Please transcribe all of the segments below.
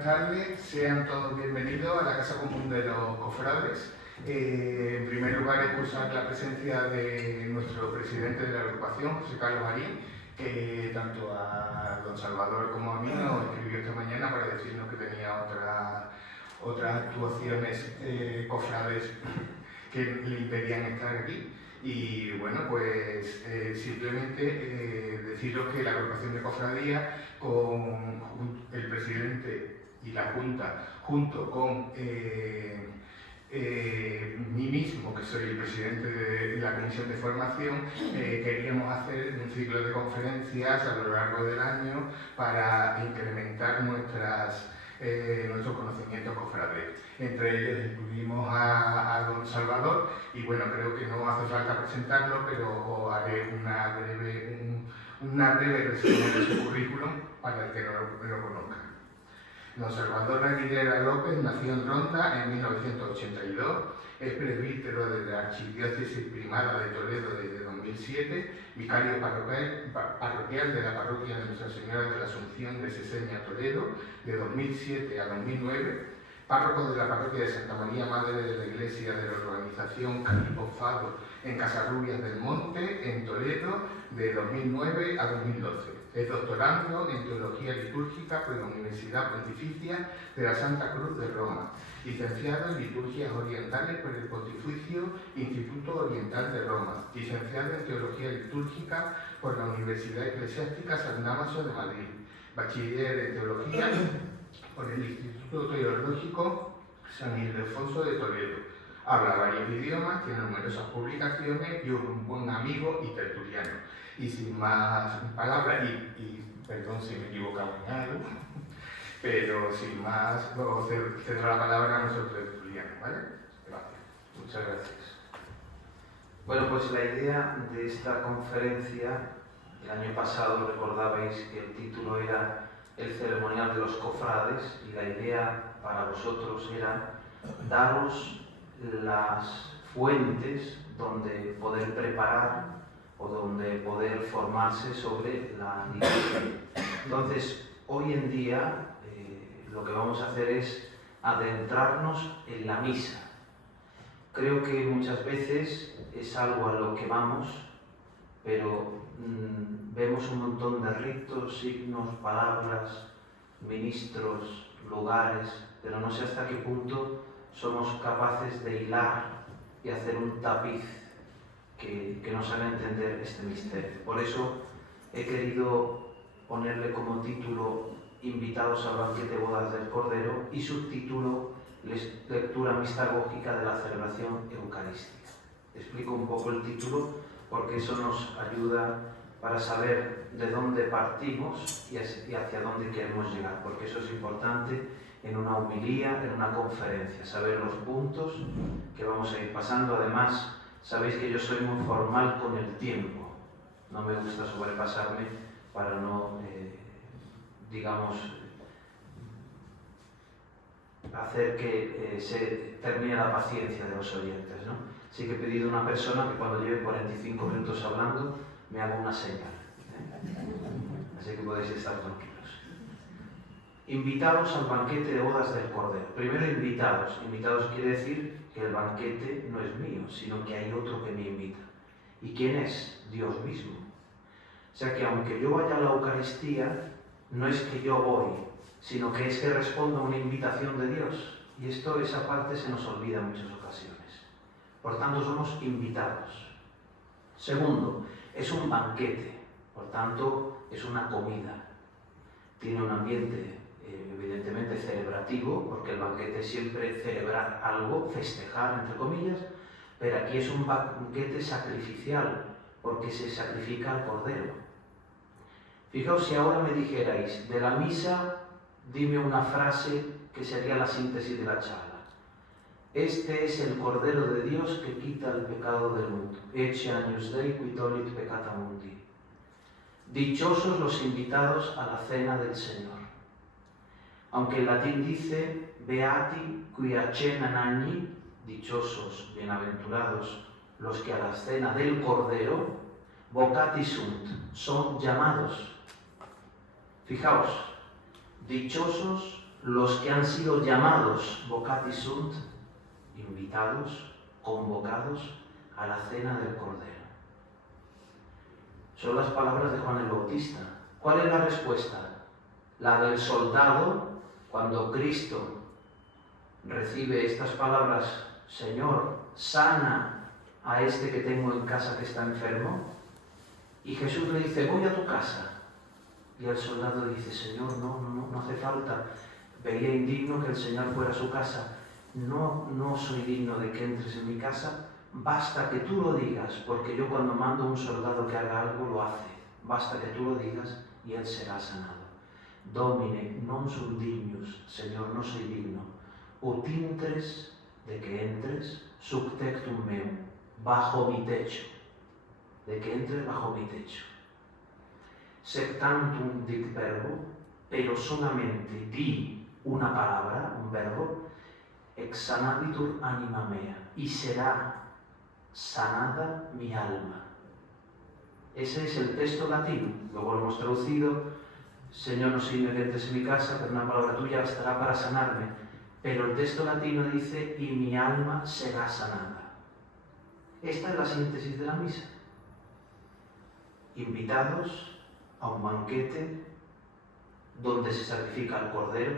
buenas tardes, sean todos bienvenidos a la Casa Común de los Cofrades. En primer lugar, excusar la presencia de nuestro presidente de la agrupación, José Carlos Marín, que tanto a don Salvador como a mí nos escribió esta mañana para decirnos que tenía otras actuaciones cofrades que le impedían estar aquí. Y bueno, pues simplemente deciros que la agrupación de cofradía, con el presidente y la Junta, junto con mí mismo, que soy el presidente de la Comisión de Formación, queríamos hacer un ciclo de conferencias a lo largo del año para incrementar nuestros conocimientos cofrades. Entre ellos incluimos a don Salvador y bueno, creo que no hace falta presentarlo, pero haré una breve reseña de su currículum para el que no lo conozca. Don Salvador Aguilera López nació en Ronda en 1982, es presbítero de la Archidiócesis Primada de Toledo desde 2007, vicario parroquial de la parroquia de Nuestra Señora de la Asunción de Seseña, Toledo, de 2007 a 2009, párroco de la parroquia de Santa María Madre de la Iglesia de la Organización Calipo Fado en Casarrubias del Monte, en Toledo, de 2009 a 2012. Es doctorando en Teología Litúrgica por la Universidad Pontificia de la Santa Cruz de Roma, licenciado en Liturgias Orientales por el Pontificio Instituto Oriental de Roma, licenciado en Teología Litúrgica por la Universidad Eclesiástica San Dámaso de Madrid, bachiller en Teología por el Instituto Teológico San Ildefonso de Toledo. Habla varios idiomas, tiene numerosas publicaciones y es un buen amigo y tertuliano. Y sin más palabras, y perdón si me he equivocado en algo, pero sin más, luego cedo la palabra a nuestro tertuliano, ¿vale? Gracias. Muchas gracias. Bueno, pues la idea de esta conferencia, el año pasado recordabais que el título era El ceremonial de los cofrades, y la idea para vosotros era daros las fuentes donde poder preparar o donde poder formarse sobre la liturgia. Entonces, hoy en día lo que vamos a hacer es adentrarnos en la misa. Creo que muchas veces es algo a lo que vamos, pero vemos un montón de ritos, signos, palabras, ministros, lugares, pero no sé hasta qué punto somos capaces de hilar y hacer un tapiz que nos haga entender este misterio. Por eso he querido ponerle como título Invitados al banquete bodas del Cordero y subtítulo Lectura mistagógica de la celebración eucarística. Explico un poco el título porque eso nos ayuda para saber de dónde partimos y hacia dónde queremos llegar, porque eso es importante en una homilía, en una conferencia, saber los puntos que vamos a ir pasando. Además, sabéis que yo soy muy formal con el tiempo, no me gusta sobrepasarme para no, hacer que se termine la paciencia de los oyentes, ¿no? Sí que he pedido a una persona que cuando lleve 45 minutos hablando me haga una señal, así que podéis estar tranquilos. Invitados al banquete de bodas del Cordero. Primero invitados quiere decir que el banquete no es mío, sino que hay otro que me invita. ¿Y quién es? Dios mismo. O sea que aunque yo vaya a la Eucaristía, no es que yo voy, sino que es que respondo a una invitación de Dios. Y esa parte se nos olvida en muchas ocasiones. Por tanto, somos invitados. Segundo, es un banquete, por tanto, es una comida. Tiene un ambiente evidentemente celebrativo, porque el banquete es siempre celebrar algo, festejar, entre comillas, pero aquí es un banquete sacrificial, porque se sacrifica al Cordero. Fijaos, si ahora me dijerais, de la misa, dime una frase que sería la síntesis de la charla. Este es el Cordero de Dios que quita el pecado del mundo. Ecce agnus Dei qui tollit peccata mundi. Dichosos los invitados a la cena del Señor. Aunque en latín dice Beati qui accenan agni, dichosos, bienaventurados, los que a la cena del Cordero, vocati sunt, son llamados. Fijaos, dichosos los que han sido llamados, vocati sunt, invitados, convocados a la cena del Cordero. Son las palabras de Juan el Bautista. ¿Cuál es la respuesta? La del soldado, cuando Cristo recibe estas palabras: Señor, sana a este que tengo en casa que está enfermo. Y Jesús le dice: voy a tu casa. Y el soldado dice: Señor, no hace falta. Veía indigno que el Señor fuera a su casa. No soy digno de que entres en mi casa. Basta que tú lo digas, porque yo cuando mando a un soldado que haga algo, lo hace. Basta que tú lo digas y él será sanado. Domine, non sum dignus, Señor, no soy digno. Ut intres, de que entres, sub tectum meum, bajo mi techo. De que entres bajo mi techo. Sed tantum dit verbo, pero solamente di una palabra, un verbo, exanabitur anima mea, y será sanada mi alma. Ese es el texto latino. Luego lo hemos traducido: Señor, no soy digno que entres en mi casa, pero una palabra tuya bastará para sanarme. Pero el texto latino dice: y mi alma será sanada. Esta es la síntesis de la misa. Invitados a un banquete donde se sacrifica el Cordero,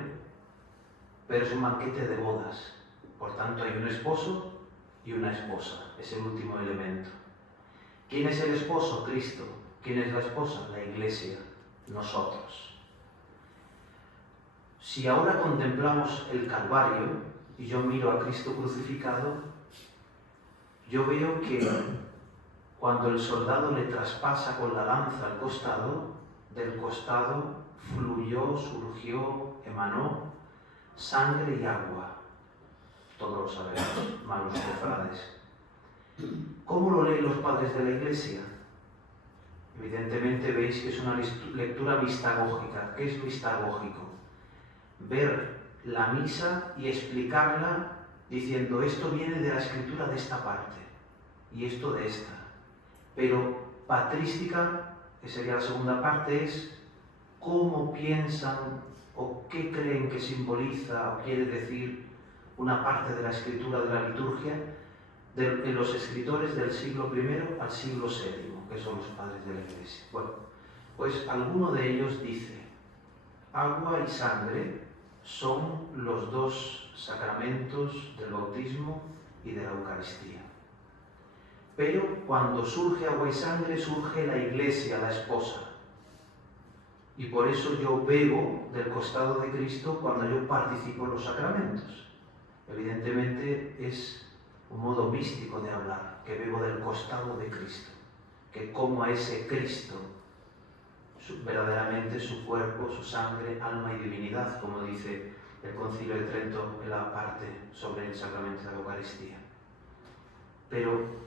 pero es un banquete de bodas. Por tanto, hay un esposo y una esposa. Es el último elemento. ¿Quién es el esposo? Cristo. ¿Quién es la esposa? La Iglesia. Nosotros. Si ahora contemplamos el Calvario y yo miro a Cristo crucificado, yo veo que cuando el soldado le traspasa con la lanza al costado, del costado fluyó, surgió, emanó sangre y agua. Todos lo sabemos, malos cofrades. ¿Cómo lo leen los padres de la Iglesia? Evidentemente veis que es una lectura mistagógica. ¿Qué es mistagógico? Ver la misa y explicarla diciendo: esto viene de la escritura de esta parte y esto de esta. Pero patrística, que sería la segunda parte, es cómo piensan o qué creen que simboliza o quiere decir una parte de la escritura de la liturgia de los escritores del siglo I al siglo VII, que son los padres de la Iglesia. Bueno, pues alguno de ellos dice: agua y sangre son los dos sacramentos del bautismo y de la Eucaristía. Pero cuando surge agua y sangre, surge la Iglesia, la esposa. Y por eso yo bebo del costado de Cristo cuando yo participo en los sacramentos. Evidentemente es un modo místico de hablar, que bebo del costado de Cristo, que como a ese Cristo, verdaderamente su cuerpo, su sangre, alma y divinidad, como dice el Concilio de Trento en la parte sobre el sacramento de la Eucaristía. Pero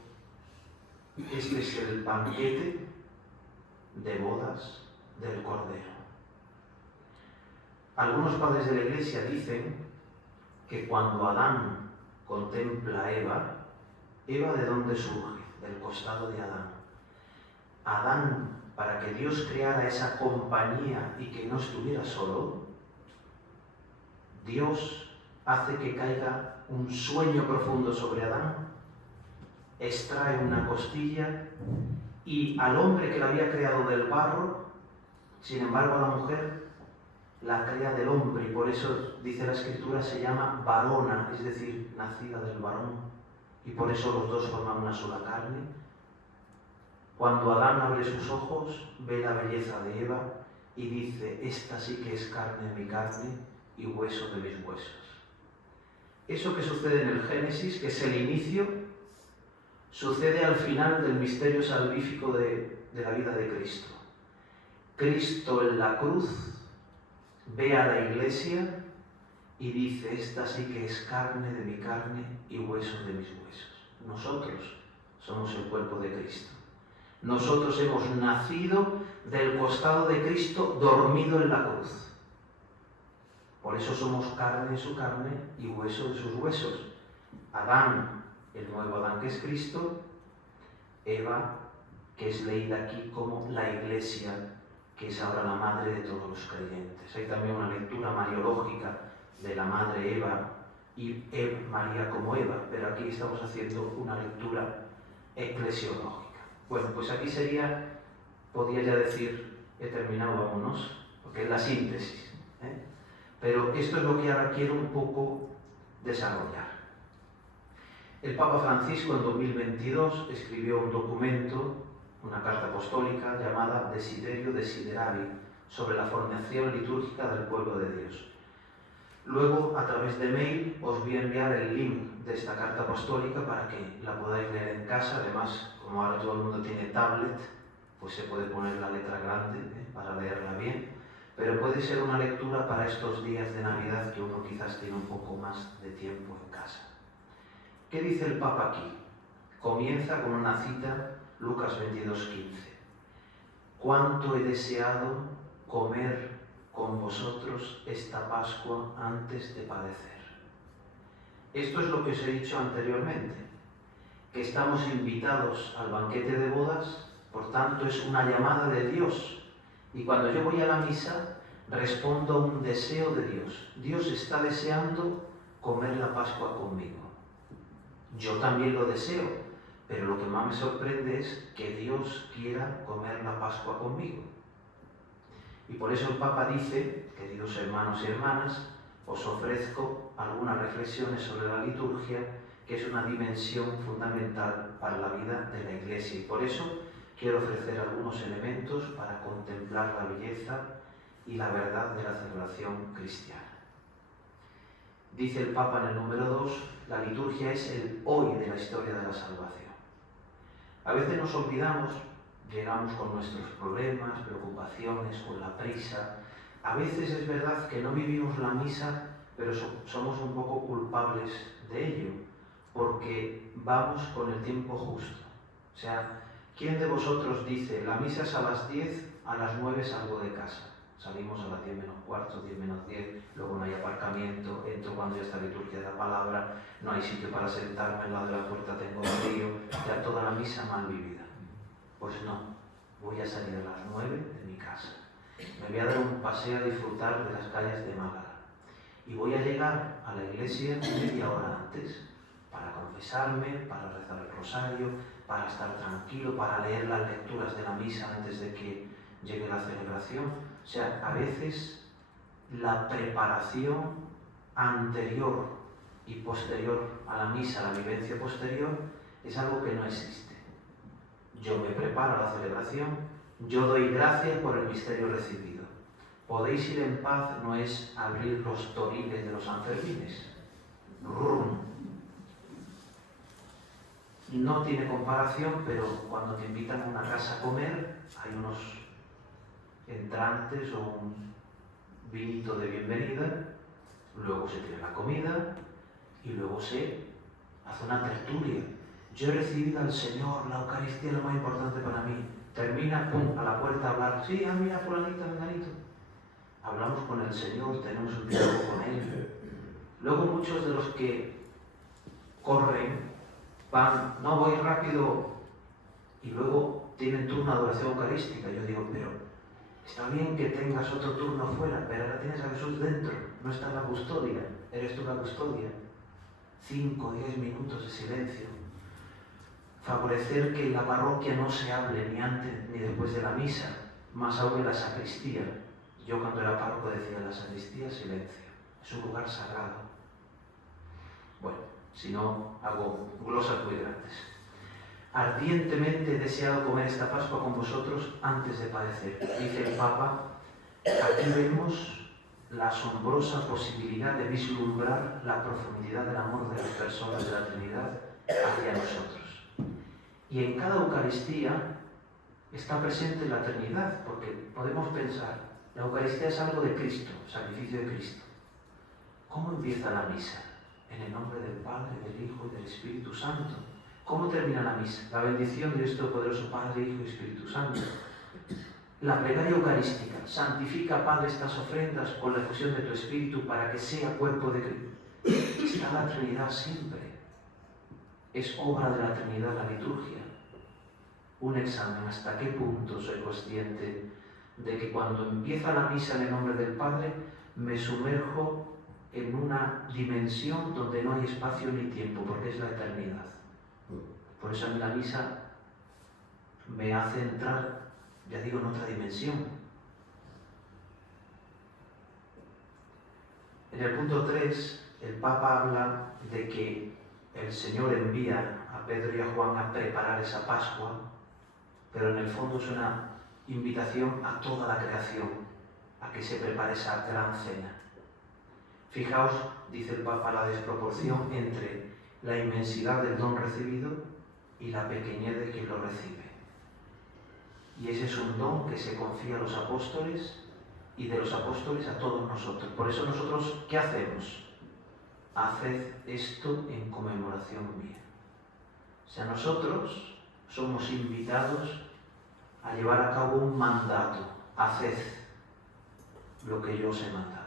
este es el banquete de bodas del Cordero. Algunos padres de la Iglesia dicen que cuando Adán contempla a Eva, ¿Eva de dónde surge? Del costado de Adán. Adán, para que Dios creara esa compañía y que no estuviera solo, Dios hace que caiga un sueño profundo sobre Adán, extrae una costilla y al hombre que la había creado del barro, sin embargo a la mujer la crea del hombre, y por eso dice la Escritura se llama varona, es decir, nacida del varón, y por eso los dos forman una sola carne. Cuando Adán abre sus ojos, ve la belleza de Eva y dice: esta sí que es carne de mi carne y hueso de mis huesos. Eso que sucede en el Génesis, que es el inicio, sucede al final del misterio salvífico de la vida de Cristo. Cristo en la cruz ve a la Iglesia y dice: esta sí que es carne de mi carne y hueso de mis huesos. Nosotros somos el cuerpo de Cristo. Nosotros hemos nacido del costado de Cristo dormido en la cruz. Por eso somos carne de su carne y hueso de sus huesos. Adán, el nuevo Adán que es Cristo; Eva, que es leída aquí como la Iglesia, que es ahora la madre de todos los creyentes. Hay también una lectura mariológica de la madre Eva y María como Eva, pero aquí estamos haciendo una lectura eclesiológica. Bueno, pues aquí podría ya decir, he terminado, vámonos, porque es la síntesis, ¿eh? Pero esto es lo que ahora quiero un poco desarrollar. El Papa Francisco en 2022 escribió un documento, una carta apostólica llamada Desiderio Desideravi, sobre la formación litúrgica del pueblo de Dios. Luego, a través de mail, os voy a enviar el link de esta carta apostólica para que la podáis leer en casa. Además, como ahora todo el mundo tiene tablet, pues se puede poner la letra grande, para leerla bien. Pero puede ser una lectura para estos días de Navidad que uno quizás tiene un poco más de tiempo en casa. ¿Qué dice el Papa aquí? Comienza con una cita, Lucas 22:15. «Cuánto he deseado comer con vosotros esta Pascua antes de padecer». Esto es lo que os he dicho anteriormente, que estamos invitados al banquete de bodas, por tanto es una llamada de Dios. Y cuando yo voy a la misa, respondo a un deseo de Dios. Dios está deseando comer la Pascua conmigo. Yo también lo deseo, pero lo que más me sorprende es que Dios quiera comer la Pascua conmigo. Y por eso el Papa dice, queridos hermanos y hermanas, os ofrezco algunas reflexiones sobre la liturgia, que es una dimensión fundamental para la vida de la Iglesia. Y por eso quiero ofrecer algunos elementos para contemplar la belleza y la verdad de la celebración cristiana. Dice el Papa en el número 2, la liturgia es el hoy de la historia de la salvación. A veces nos olvidamos, llegamos con nuestros problemas, preocupaciones, con la prisa. A veces es verdad que no vivimos la misa, pero somos un poco culpables de ello, porque vamos con el tiempo justo. O sea, ¿quién de vosotros dice, la misa es a las 10, a las 9 salgo de casa? Salimos a las 10 menos cuarto, 10 menos 10, luego no hay aparcamiento, entro cuando ya está la liturgia de la palabra, no hay sitio para sentarme, al lado de la puerta tengo frío, ya toda la misa mal vivida. Pues no, voy a salir a las 9 de mi casa, me voy a dar un paseo a disfrutar de las calles de Málaga y voy a llegar a la iglesia media hora antes para confesarme, para rezar el rosario, para estar tranquilo, para leer las lecturas de la misa antes de que llegue la celebración. O sea, a veces la preparación anterior y posterior a la misa, la vivencia posterior, es algo que no existe. Yo me preparo a la celebración, yo doy gracias por el misterio recibido. Podéis ir en paz no es abrir los toriles de los Sanfermines. No tiene comparación, pero cuando te invitan a una casa a comer, hay unos entrantes o un vinito de bienvenida, luego se tiene la comida y luego se hace una tertulia. Yo he recibido al Señor, la Eucaristía es lo más importante para mí. Termina, pum, a la puerta a hablar. Sí, mira, fulanita, menganito. Hablamos con el Señor, tenemos un diálogo con Él. Luego muchos de los que corren, van, no voy rápido, y luego tienen turno de adoración eucarística. Yo digo, pero está bien que tengas otro turno fuera, pero ahora tienes a Jesús dentro, no está en la custodia, eres tú la custodia. 5 o 10 minutos de silencio. Favorecer que en la parroquia no se hable ni antes ni después de la misa, más aún en la sacristía. Yo cuando era párroco decía, en la sacristía silencio, es un lugar sagrado. Bueno, si no, hago glosas muy grandes. Ardientemente he deseado comer esta Pascua con vosotros antes de padecer. Dice el Papa, aquí vemos la asombrosa posibilidad de vislumbrar la profundidad del amor de las personas de la Trinidad hacia nosotros. Y en cada Eucaristía está presente la Trinidad, porque podemos pensar, la Eucaristía es algo de Cristo, sacrificio de Cristo. ¿Cómo empieza la misa? En el nombre del Padre, del Hijo y del Espíritu Santo. ¿Cómo termina la misa? La bendición de Dios Todopoderoso, Padre, Hijo y Espíritu Santo. La plegaria eucarística, santifica, Padre, estas ofrendas con la efusión de tu Espíritu para que sea cuerpo de Cristo. Está la Trinidad siempre. Es obra de la Trinidad la liturgia. Un examen, ¿hasta qué punto soy consciente de que cuando empieza la misa en el nombre del Padre, me sumerjo en una dimensión donde no hay espacio ni tiempo, porque es la eternidad. Por eso a mí la misa me hace entrar, ya digo, en otra dimensión. En el punto 3, el Papa habla de que el Señor envía a Pedro y a Juan a preparar esa Pascua, pero en el fondo es una invitación a toda la creación a que se prepare esa gran cena. Fijaos, dice el Papa, la desproporción entre la inmensidad del don recibido y la pequeñez de quien lo recibe. Y ese es un don que se confía a los apóstoles y de los apóstoles a todos nosotros. Por eso nosotros, ¿qué hacemos? Haced esto en conmemoración mía. O sea, nosotros somos invitados a llevar a cabo un mandato. Haced lo que yo os he mandado.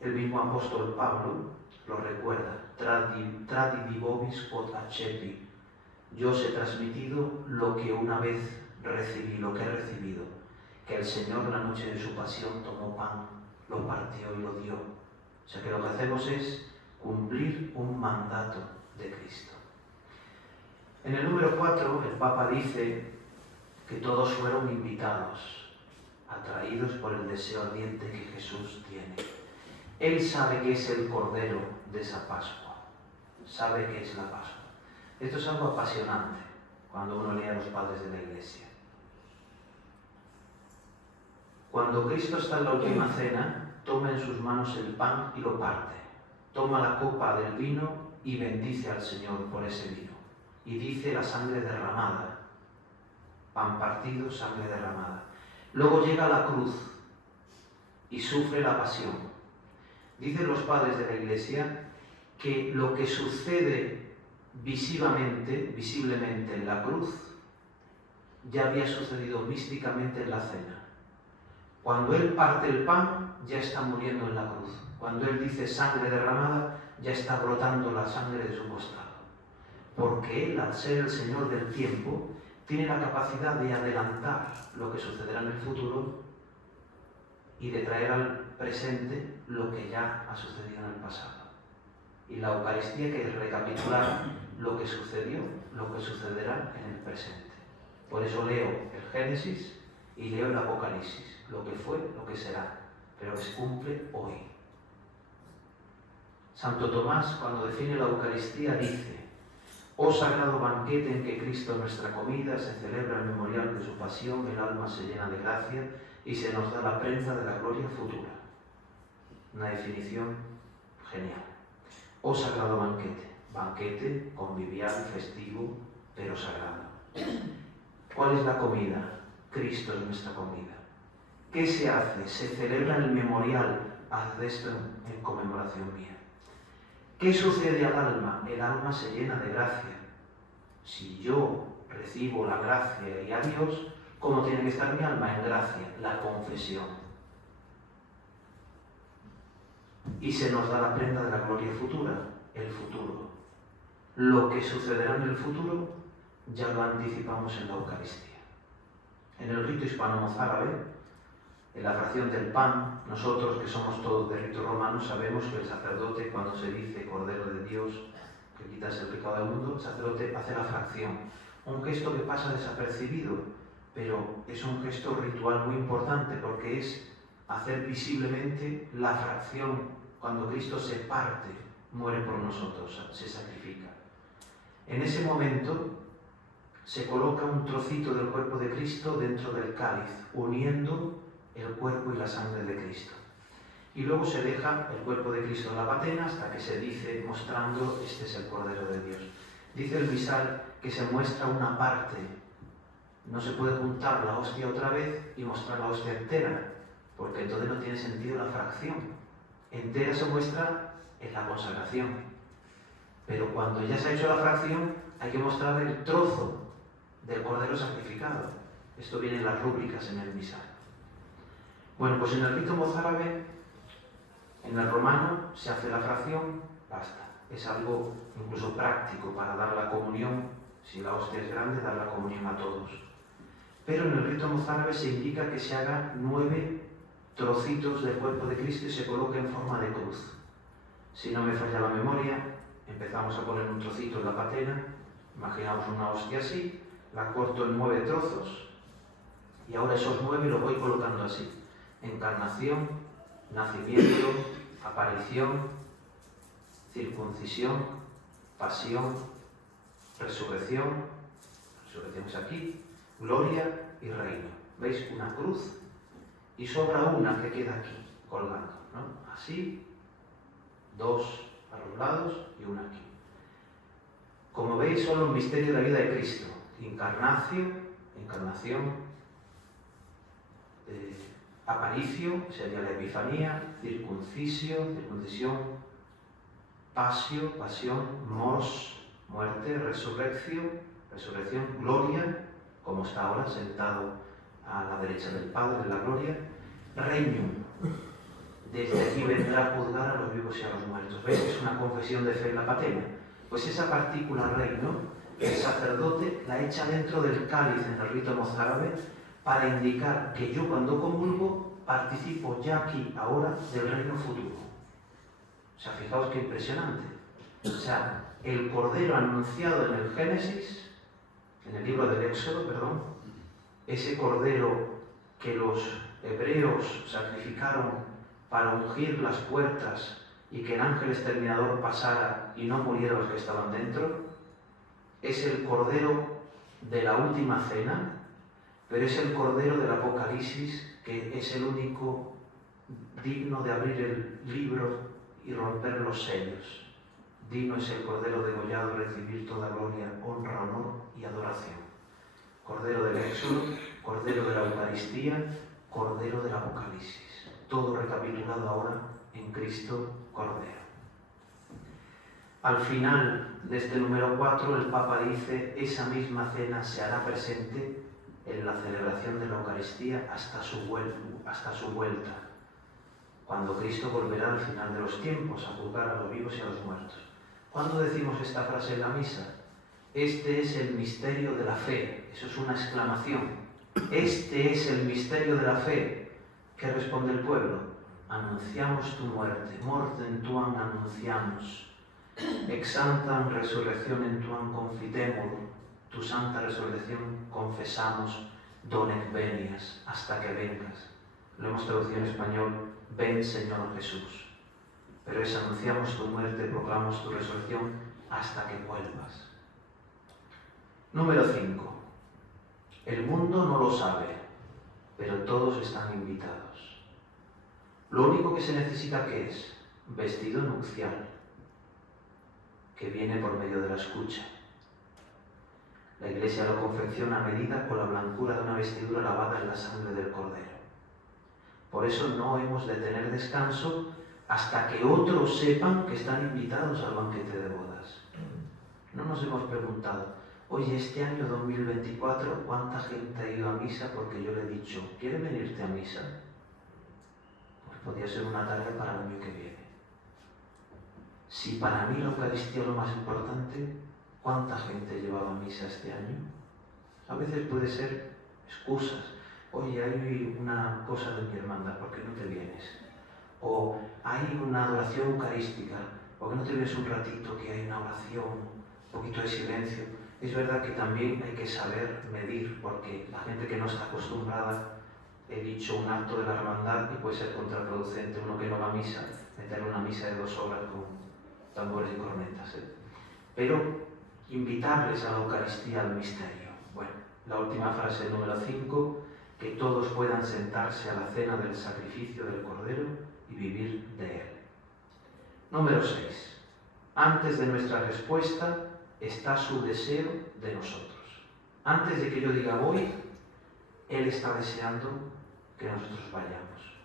El mismo apóstol Pablo lo recuerda. Tradi vobis quod accepi. Yo os he transmitido lo que una vez recibí, lo que he recibido. Que el Señor la noche de su pasión tomó pan, lo partió y lo dio. O sea que lo que hacemos es cumplir un mandato de Cristo. En el número 4, el Papa dice que todos fueron invitados, atraídos por el deseo ardiente que Jesús tiene. Él sabe que es el Cordero de esa Pascua, sabe que es la Pascua. Esto es algo apasionante cuando uno lee a los padres de la Iglesia. Cuando Cristo está en la última cena, toma en sus manos el pan y lo parte. Toma la copa del vino y bendice al Señor por ese vino. Y dice la sangre derramada. Pan partido, sangre derramada. Luego llega a la cruz y sufre la pasión. Dicen los padres de la Iglesia que lo que sucede visiblemente en la cruz ya había sucedido místicamente en la cena. Cuando Él parte el pan, ya está muriendo en la cruz. Cuando Él dice sangre derramada, ya está brotando la sangre de su costado. Porque Él, al ser el Señor del tiempo, tiene la capacidad de adelantar lo que sucederá en el futuro y de traer al presente lo que ya ha sucedido en el pasado. Y la Eucaristía que es recapitular lo que sucedió, lo que sucederá en el presente. Por eso leo el Génesis y leo el Apocalipsis, lo que fue, lo que será, pero que se cumple hoy. Santo Tomás, cuando define la Eucaristía, dice: oh sagrado banquete en que Cristo, nuestra comida, se celebra el memorial de su pasión, el alma se llena de gracia y se nos da la prenda de la gloria futura. Una definición genial. Oh sagrado banquete, banquete convivial, festivo, pero sagrado. ¿Cuál es la comida? Cristo es nuestra comida. ¿Qué se hace? Se celebra el memorial, haz esto en conmemoración mía. ¿Qué sucede al alma? El alma se llena de gracia. Si yo recibo la gracia y a Dios, ¿cómo tiene que estar mi alma? En gracia, la confesión. Y se nos da la prenda de la gloria futura, el futuro. Lo que sucederá en el futuro ya lo anticipamos en la Eucaristía. En el rito hispano-mozárabe, en la fracción del pan, nosotros que somos todos de rito romano sabemos que el sacerdote, cuando se dice Cordero de Dios, que quitas el pecado del mundo, el sacerdote hace la fracción. Un gesto que pasa desapercibido, pero es un gesto ritual muy importante porque es hacer visiblemente la fracción cuando Cristo se parte, muere por nosotros, se sacrifica. En ese momento se coloca un trocito del cuerpo de Cristo dentro del cáliz, uniendo el cuerpo y la sangre de Cristo. Y luego se deja el cuerpo de Cristo en la patena hasta que se dice, mostrando, este es el Cordero de Dios. Dice el misal que se muestra una parte. No se puede juntar la hostia otra vez y mostrar la hostia entera, porque entonces no tiene sentido la fracción. Entera se muestra en la consagración. Pero cuando ya se ha hecho la fracción, hay que mostrar el trozo del Cordero sacrificado. Esto viene en las rúbricas en el misal. Bueno, pues en el rito mozárabe, en el romano, se hace la fracción, basta. Es algo incluso práctico para dar la comunión. Si la hostia es grande, dar la comunión a todos. Pero en el rito mozárabe se indica que se haga 9 trocitos del cuerpo de Cristo y se coloque en forma de cruz. Si no me falla la memoria, empezamos a poner un trocito en la patena, imaginamos una hostia así, la corto en 9 trozos y ahora esos 9 los voy colocando así: encarnación, nacimiento, aparición, circuncisión, pasión, resurrección es aquí, gloria y reino. ¿Veis? Una cruz y sobra una que queda aquí, colgando, ¿no? Así, 2 a los lados y una aquí. Como veis, son los misterios de la vida de Cristo: encarnación, aparicio, sería la epifanía, circuncisión, pasión, muerte, resurrección, gloria, como está ahora sentado a la derecha del Padre de la gloria, reino. Desde aquí vendrá a juzgar a los vivos y a los muertos. ¿Veis? Es una confesión de fe en la patena. Pues esa partícula reino, el sacerdote la echa dentro del cáliz en el rito mozárabe para indicar que yo, cuando comulgo, participo ya aquí, ahora, del reino futuro. O sea, fijaos qué impresionante. O sea, el Cordero anunciado en el Génesis, en el libro del Éxodo, perdón, ese Cordero que los hebreos sacrificaron para ungir las puertas y que el ángel exterminador pasara y no murieran los que estaban dentro, es el Cordero de la última cena, pero es el Cordero del Apocalipsis, que es el único digno de abrir el libro y romper los sellos. Digno es el Cordero degollado recibir toda gloria, honra, honor y adoración. Cordero del Éxodo, Cordero de la Eucaristía, Cordero del Apocalipsis. Todo recapitulado ahora en Cristo Cordero. Al final de este número 4, el Papa dice: esa misma cena se hará presente en la celebración de la Eucaristía hasta su vuelta, cuando Cristo volverá al final de los tiempos a juzgar a los vivos y a los muertos. ¿Cuándo decimos esta frase en la misa? Este es el misterio de la fe. Eso es una exclamación. Este es el misterio de la fe. ¿Qué responde el pueblo? Anunciamos tu muerte, mortem tuam anunciamos, ex santam resurrectionem tuam confitemur, tu santa resurrección confesamos, donec venias, hasta que vengas. Lo hemos traducido en español: ven Señor Jesús. Pero es: anunciamos tu muerte, proclamamos tu resurrección hasta que vuelvas. Número 5. El mundo no lo sabe, pero todos están invitados. Lo único que se necesita, ¿qué es? Vestido nupcial, que viene por medio de la escucha. La Iglesia lo confecciona a medida con la blancura de una vestidura lavada en la sangre del Cordero. Por eso no hemos de tener descanso hasta que otros sepan que están invitados al banquete de bodas. No nos hemos preguntado: oye, este año 2024, ¿cuánta gente ha ido a misa? Porque yo le he dicho: ¿quieres venirte a misa? Pues podría ser una tarea para el año que viene. Si para mí la Eucaristía es lo más importante, ¿cuánta gente llevaba a misa este año? A veces puede ser excusas. Oye, hay una cosa de mi hermandad, ¿por qué no te vienes? O hay una adoración eucarística, ¿por qué no te vienes un ratito que hay una oración, un poquito de silencio? Es verdad que también hay que saber medir, porque la gente que no está acostumbrada, he dicho un acto de la hermandad y puede ser contraproducente. Uno que no va a misa, meter una misa de 2 horas con tambores y cornetas. Pero invitarles a la Eucaristía, al misterio. Bueno, la última frase, número 5, que todos puedan sentarse a la cena del sacrificio del Cordero y vivir de él. Número 6. Antes de nuestra respuesta está su deseo de nosotros. Antes de que yo diga voy, Él está deseando que nosotros vayamos.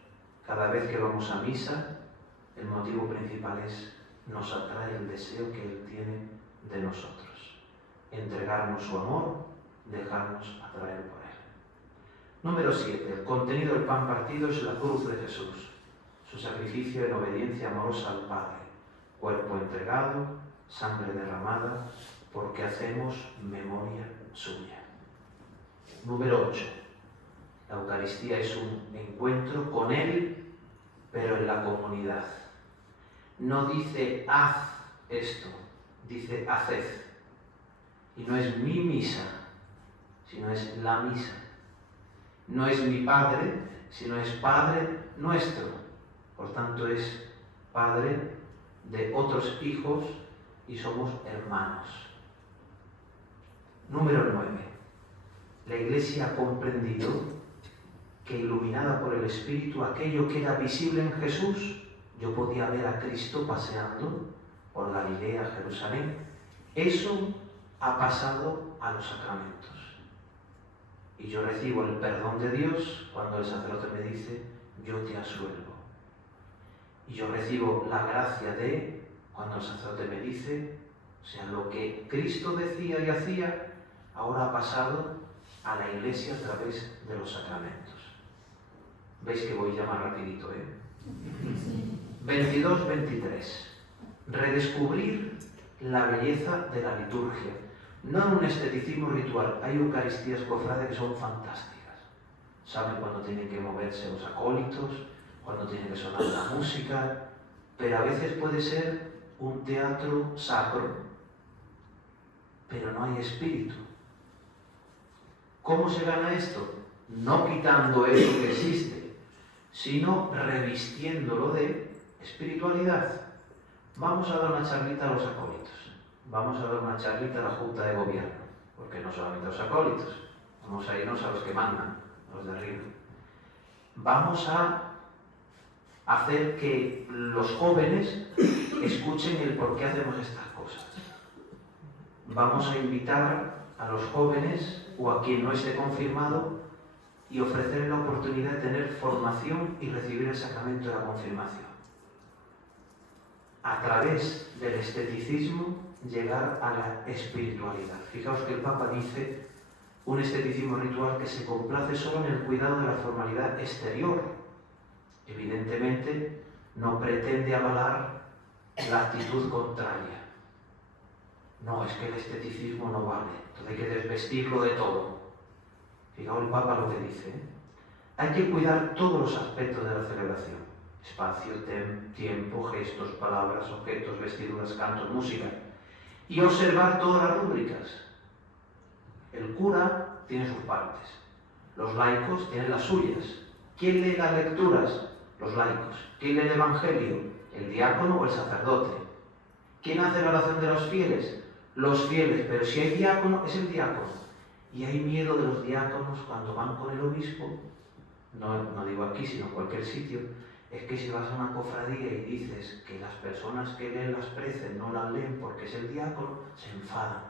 Cada vez que vamos a misa, el motivo principal es: nos atrae el deseo que Él tiene de nosotros. Entregarnos su amor, dejarnos atraer por Él. Número 7. El contenido del pan partido es la cruz de Jesús, su sacrificio en obediencia amorosa al Padre, cuerpo entregado, sangre derramada, porque hacemos memoria suya. Número 8. La Eucaristía es un encuentro con Él, pero en la comunidad. no dice haz esto, dice haced. Y no es mi misa, sino es la misa. No es mi Padre, sino es Padre nuestro. Por tanto, es Padre de otros hijos y somos hermanos. Número 9. La Iglesia ha comprendido que, iluminada por el Espíritu, aquello que era visible en Jesús, yo podía ver a Cristo paseando por Galilea, Jerusalén. Eso ha pasado a los sacramentos. Y yo recibo el perdón de Dios cuando el sacerdote me dice, yo te asuelvo. Y yo recibo la gracia de, cuando el sacerdote me dice, o sea, lo que Cristo decía y hacía, ahora ha pasado a la Iglesia a través de los sacramentos. ¿Veis que voy ya más rapidito, 22-23. Redescubrir la belleza de la liturgia. No en un esteticismo ritual. Hay Eucaristías cofrades que son fantásticas. Saben cuándo tienen que moverse los acólitos, cuándo tiene que sonar la música, pero a veces puede ser un teatro sacro, pero no hay espíritu. ¿Cómo se gana esto? No quitando eso que existe, sino revistiéndolo de espiritualidad. Vamos a dar una charlita a los acólitos, vamos a dar una charlita a la Junta de Gobierno, porque no solamente a los acólitos, vamos a irnos a los que mandan, a los de arriba. Vamos a hacer que los jóvenes escuchen el por qué hacemos estas cosas. Vamos a invitar a los jóvenes o a quien no esté confirmado y ofrecerle la oportunidad de tener formación y recibir el sacramento de la confirmación. A través del esteticismo llegar a la espiritualidad. Fijaos que el Papa dice un esteticismo ritual que se complace solo en el cuidado de la formalidad exterior. Evidentemente no pretende avalar la actitud contraria. No, es que el esteticismo no vale, entonces hay que desvestirlo de todo. Fijaos el Papa lo que dice, Hay que cuidar todos los aspectos de la celebración. Espacio, tiempo, gestos, palabras, objetos, vestiduras, cantos, música. Y observar todas las rúbricas. El cura tiene sus partes. Los laicos tienen las suyas. ¿Quién lee las lecturas? Los laicos. ¿Quién lee el Evangelio? El diácono o el sacerdote. ¿Quién hace la oración de los fieles? Los fieles. Pero si hay diácono, es el diácono. Y hay miedo de los diáconos cuando van con el obispo, no digo aquí, sino en cualquier sitio, es que si vas a una cofradía y dices que las personas que leen las preces no las leen porque es el diácono, se enfadan.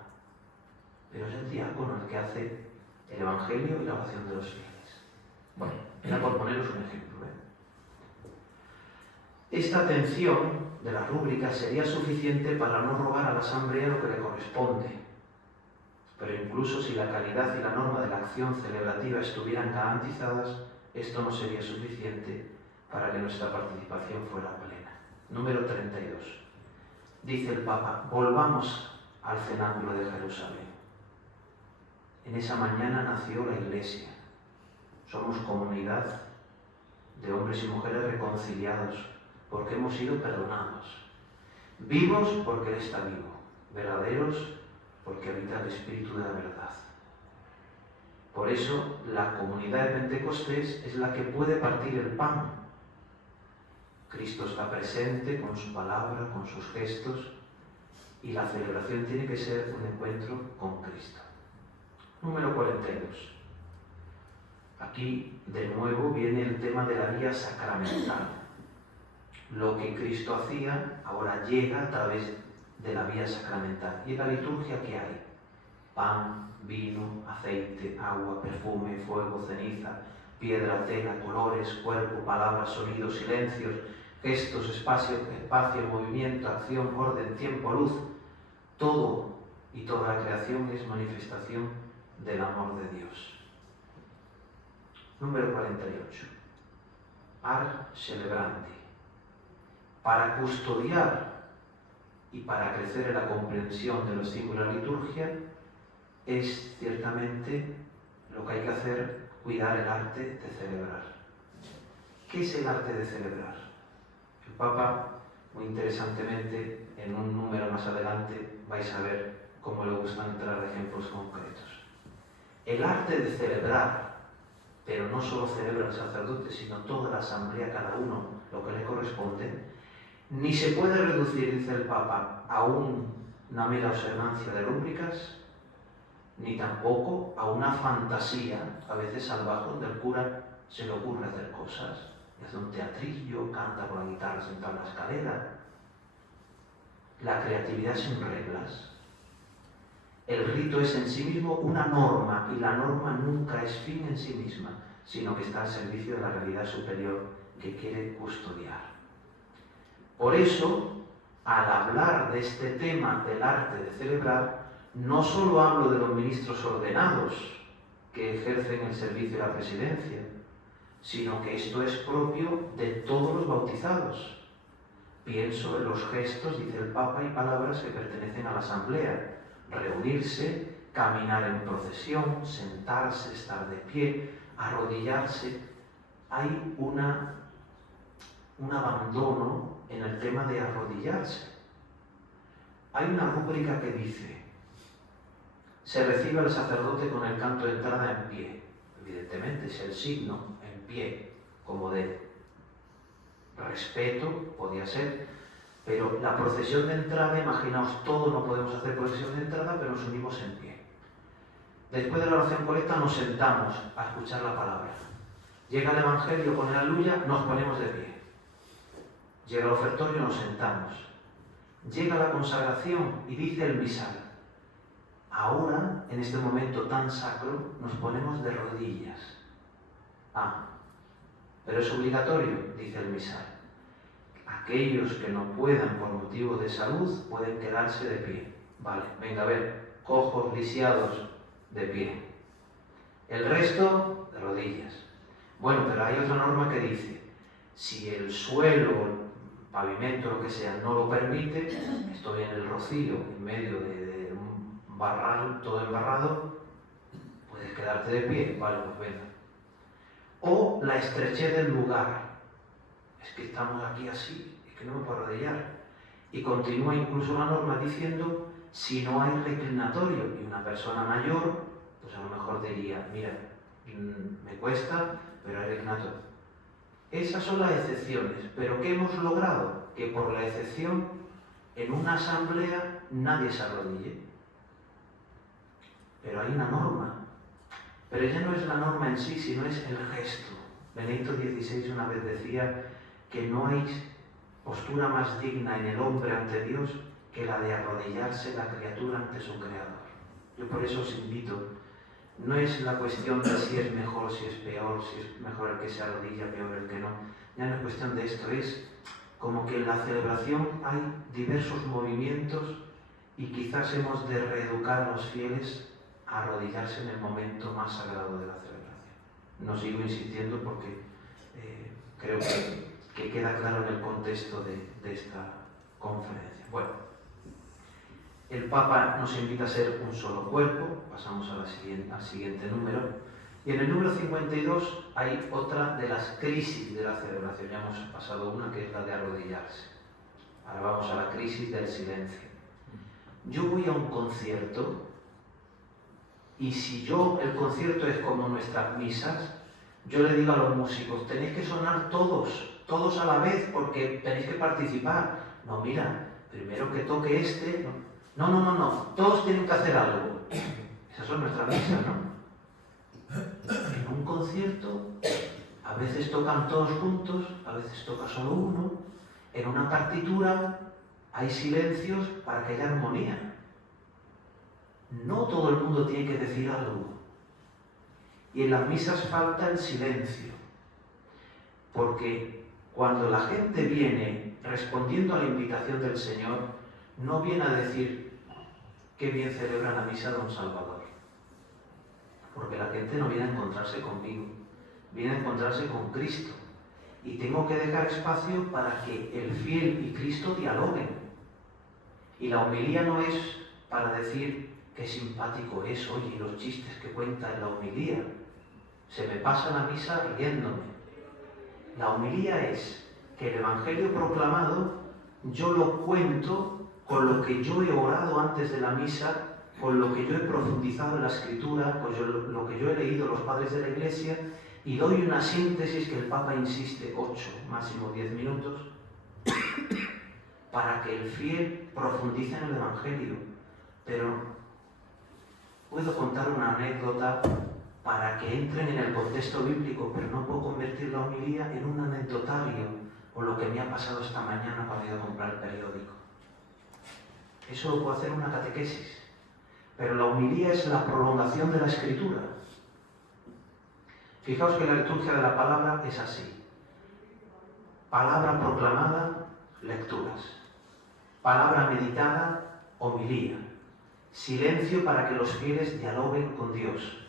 Pero es el diácono el que hace el Evangelio y la oración de los fieles. Bueno, era por poneros un ejemplo. Esta atención de las rúbricas sería suficiente para no robar a la asamblea lo que le corresponde. Pero incluso si la calidad y la norma de la acción celebrativa estuvieran garantizadas, esto no sería suficiente para que nuestra participación fuera plena. Número 32. Dice el Papa, volvamos al cenáculo de Jerusalén. En esa mañana nació la Iglesia. Somos comunidad de hombres y mujeres reconciliados porque hemos sido perdonados. Vivos porque Él está vivo. Verdaderos porque habita el Espíritu de la verdad. Por eso, la comunidad de Pentecostés es la que puede partir el pan. Cristo está presente con su palabra, con sus gestos, y la celebración tiene que ser un encuentro con Cristo. Número 42. Aquí, de nuevo, viene el tema de la vía sacramental. Lo que Cristo hacía ahora llega a través de la vía sacramental. ¿Y en la liturgia qué hay? Pan, vino, aceite, agua, perfume, fuego, ceniza, piedra, tela, colores, cuerpo, palabras, sonidos, silencios, gestos, espacio, movimiento, acción, orden, tiempo, luz. Todo y toda la creación es manifestación del amor de Dios. Número 48. Ar celebrandi. Para custodiar y para crecer en la comprensión de los símbolos de la liturgia, es ciertamente lo que hay que hacer, cuidar el arte de celebrar. ¿Qué es el arte de celebrar? El Papa Muy interesantemente, en un número más adelante vais a ver cómo le gustan entrar ejemplos concretos. El arte de celebrar, pero no solo celebra el sacerdote, sino toda la asamblea, cada uno lo que le corresponde, ni se puede reducir, dice el Papa, a una mera observancia de rúbricas, ni tampoco a una fantasía, a veces salvaje, donde el cura se le ocurre hacer cosas, hace un teatrillo, canta con la guitarra sentado en la escalera. La creatividad sin reglas. El rito es en sí mismo una norma, y la norma nunca es fin en sí misma, sino que está al servicio de la realidad superior que quiere custodiar. Por eso, al hablar de este tema del arte de celebrar, no solo hablo de los ministros ordenados que ejercen el servicio de la presidencia, sino que esto es propio de todos los bautizados. Pienso en los gestos, dice el Papa, y palabras que pertenecen a la asamblea: reunirse, caminar en procesión, sentarse, estar de pie, arrodillarse. Hay un abandono en el tema de arrodillarse. Hay una rúbrica que dice: se recibe al sacerdote con el canto de entrada en pie. Evidentemente es el signo en pie, como de respeto, podía ser, pero la procesión de entrada, imaginaos todo, no podemos hacer procesión de entrada, pero nos unimos en pie. Después de la oración colecta nos sentamos a escuchar la palabra. Llega el Evangelio, pone la aleluya, nos ponemos de pie. Llega el ofertorio, nos sentamos. Llega la consagración y dice el misal. Ahora, en este momento tan sacro, nos ponemos de rodillas. Pero es obligatorio, dice el misal. Aquellos que no puedan por motivo de salud pueden quedarse de pie. Vale, venga a ver, cojos, lisiados, de pie. El resto, de rodillas. Bueno, pero hay otra norma que dice, si el suelo, el pavimento, lo que sea, no lo permite, estoy en el rocío, en medio de un barral todo embarrado, puedes quedarte de pie. Vale, pues venga. O la estrechez del lugar. Es que estamos aquí así, es que no me puedo arrodillar. Y continúa incluso la norma diciendo, si no hay reclinatorio, y una persona mayor, pues a lo mejor diría, mira, me cuesta, pero hay reclinatorio. Esas son las excepciones, pero ¿qué hemos logrado? Que por la excepción, en una asamblea, nadie se arrodille. Pero hay una norma. Pero ya no es la norma en sí, sino es el gesto. Benedicto XVI una vez decía que no hay postura más digna en el hombre ante Dios que la de arrodillarse la criatura ante su Creador. Yo por eso os invito, no es la cuestión de si es mejor, si es peor, si es mejor el que se arrodilla, peor el que no. Ya no es cuestión de esto, es como que en la celebración hay diversos movimientos y quizás hemos de reeducar a los fieles a arrodillarse en el momento más sagrado de la celebración. No sigo insistiendo porque creo que queda claro en el contexto de esta conferencia. Bueno, el Papa nos invita a ser un solo cuerpo, pasamos al siguiente número, y en el número 52 hay otra de las crisis de la celebración. Ya hemos pasado una, que es la de arrodillarse. Ahora vamos a la crisis del silencio. Yo voy a un concierto, y si el concierto es como nuestras misas, yo le digo a los músicos, tenéis que sonar todos a la vez, porque tenéis que participar. No, mira, primero que toque este. No, todos tienen que hacer algo. Esas son nuestras misas, ¿no? En un concierto, a veces tocan todos juntos, a veces toca solo uno. En una partitura hay silencios para que haya armonía. No todo el mundo tiene que decir algo. Y en las misas falta el silencio. Porque cuando la gente viene respondiendo a la invitación del Señor, no viene a decir qué bien celebra la misa Don Salvador. Porque la gente no viene a encontrarse conmigo, viene a encontrarse con Cristo. Y tengo que dejar espacio para que el fiel y Cristo dialoguen. Y la homilía no es para decir qué simpático es, oye, y los chistes que cuenta en la homilía. Se me pasa la misa riéndome. La homilía es que el Evangelio proclamado yo lo cuento con lo que yo he orado antes de la misa, con lo que yo he profundizado en la Escritura, pues lo que yo he leído los padres de la Iglesia, y doy una síntesis que el Papa insiste 8, máximo 10 minutos, para que el fiel profundice en el Evangelio. Pero puedo contar una anécdota para que entren en el contexto bíblico, pero no puedo convertir la homilía en un anecdotario o lo que me ha pasado esta mañana cuando he ido a comprar el periódico. Eso lo puedo hacer en una catequesis, pero la homilía es la prolongación de la Escritura. Fijaos que la liturgia de la palabra es así: palabra proclamada, lecturas; palabra meditada, homilía; silencio para que los fieles dialoguen con Dios;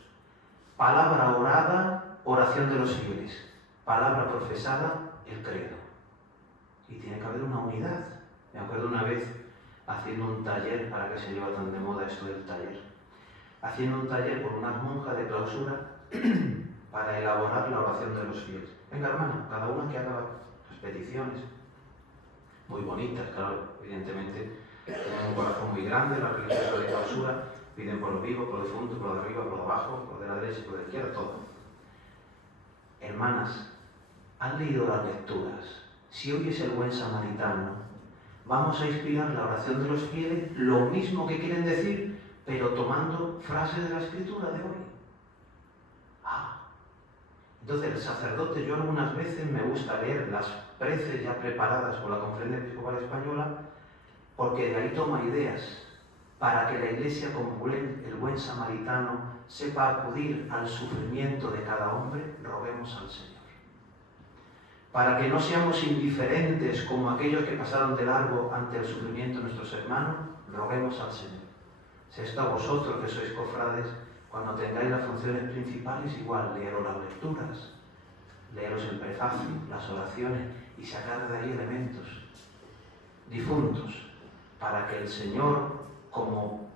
palabra orada, oración de los fieles; palabra profesada, el credo. Y tiene que haber una unidad. Me acuerdo una vez haciendo un taller, para que se lleva tan de moda esto del taller, haciendo un taller con unas monjas de clausura para elaborar la oración de los fieles. Venga, hermano, cada una que haga las peticiones, muy bonitas, claro, evidentemente, tienen un corazón muy grande, las religiosas de clausura piden por los vivos, por los difuntos, por lo de arriba, por lo de abajo, por lo de la derecha y por lo de la izquierda, todo. Hermanas, ¿han leído las lecturas? Si hoy es el buen samaritano, vamos a inspirar la oración de los fieles, lo mismo que quieren decir, pero tomando frases de la Escritura de hoy. Entonces el sacerdote, yo algunas veces me gusta leer las preces ya preparadas por la Conferencia Episcopal Española, porque de ahí toma ideas, para que la Iglesia, como el buen samaritano, sepa acudir al sufrimiento de cada hombre, roguemos al Señor. Para que no seamos indiferentes como aquellos que pasaron de largo ante el sufrimiento de nuestros hermanos, roguemos al Señor. Si esto a vosotros que sois cofrades, cuando tengáis las funciones principales, igual, leeros las lecturas, leeros el prefacio, las oraciones, y sacar de ahí elementos difuntos, para que el Señor, como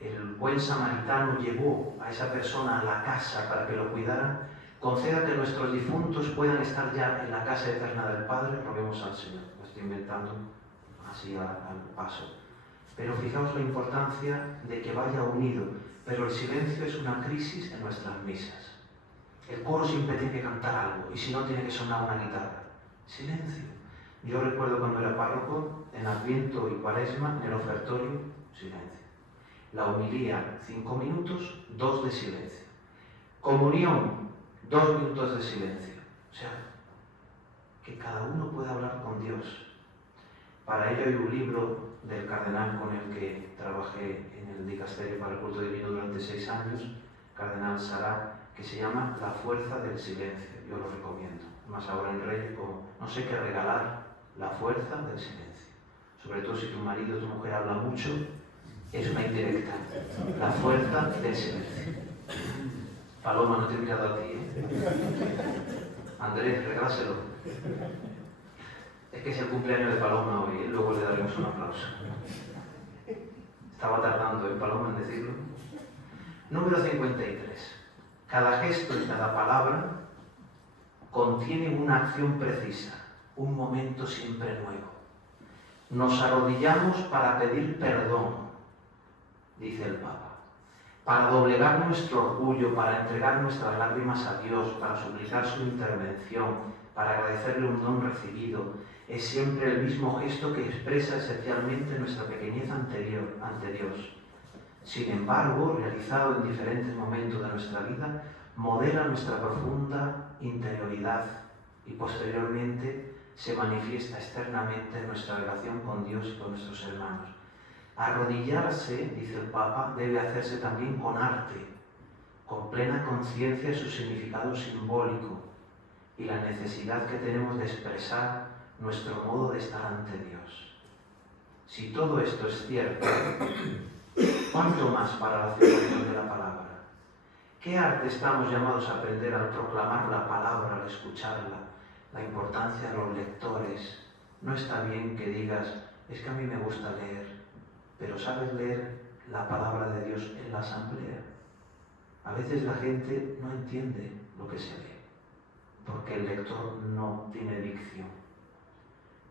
el buen samaritano llevó a esa persona a la casa para que lo cuidaran, conceda que nuestros difuntos puedan estar ya en la casa eterna del Padre. Roguemos al Señor. Lo estoy inventando así al paso. Pero fijaos la importancia de que vaya unido. Pero el silencio es una crisis en nuestras misas. El coro siempre tiene que cantar algo, y si no, tiene que sonar una guitarra. Silencio. Yo recuerdo cuando era párroco, en Adviento y Cuaresma, en el ofertorio, silencio. La homilía, 5 minutos, 2 de silencio. Comunión, 2 minutos de silencio. O sea, que cada uno pueda hablar con Dios. Para ello hay un libro del cardenal con el que trabajé en el dicasterio para el culto divino durante 6 años, cardenal Sará, que se llama La fuerza del silencio. Yo lo recomiendo. Más ahora en Reyes, como no sé qué regalar, la fuerza del silencio. Sobre todo si tu marido o tu mujer habla mucho, es una indirecta. La fuerza del silencio. Paloma, no te he mirado a ti, Andrés, regálaselo. Es que es el cumpleaños de Paloma hoy, luego le daremos un aplauso. Estaba tardando Paloma en decirlo. Número 53. Cada gesto y cada palabra contienen una acción precisa, un momento siempre nuevo. Nos arrodillamos para pedir perdón, dice el Papa, para doblegar nuestro orgullo, para entregar nuestras lágrimas a Dios, para suplicar su intervención, para agradecerle un don recibido. Es siempre el mismo gesto que expresa esencialmente nuestra pequeñez ante Dios. Sin embargo, realizado en diferentes momentos de nuestra vida, modela nuestra profunda interioridad y posteriormente se manifiesta externamente en nuestra relación con Dios y con nuestros hermanos. Arrodillarse, dice el Papa, debe hacerse también con arte, con plena conciencia de su significado simbólico y la necesidad que tenemos de expresar nuestro modo de estar ante Dios. Si todo esto es cierto, ¿cuánto más para la celebración de la palabra? ¿Qué arte estamos llamados a aprender al proclamar la palabra, al escucharla? La importancia de los lectores. No está bien que digas, es que a mí me gusta leer, pero ¿sabes leer la palabra de Dios en la asamblea? A veces la gente no entiende lo que se lee, porque el lector no tiene dicción.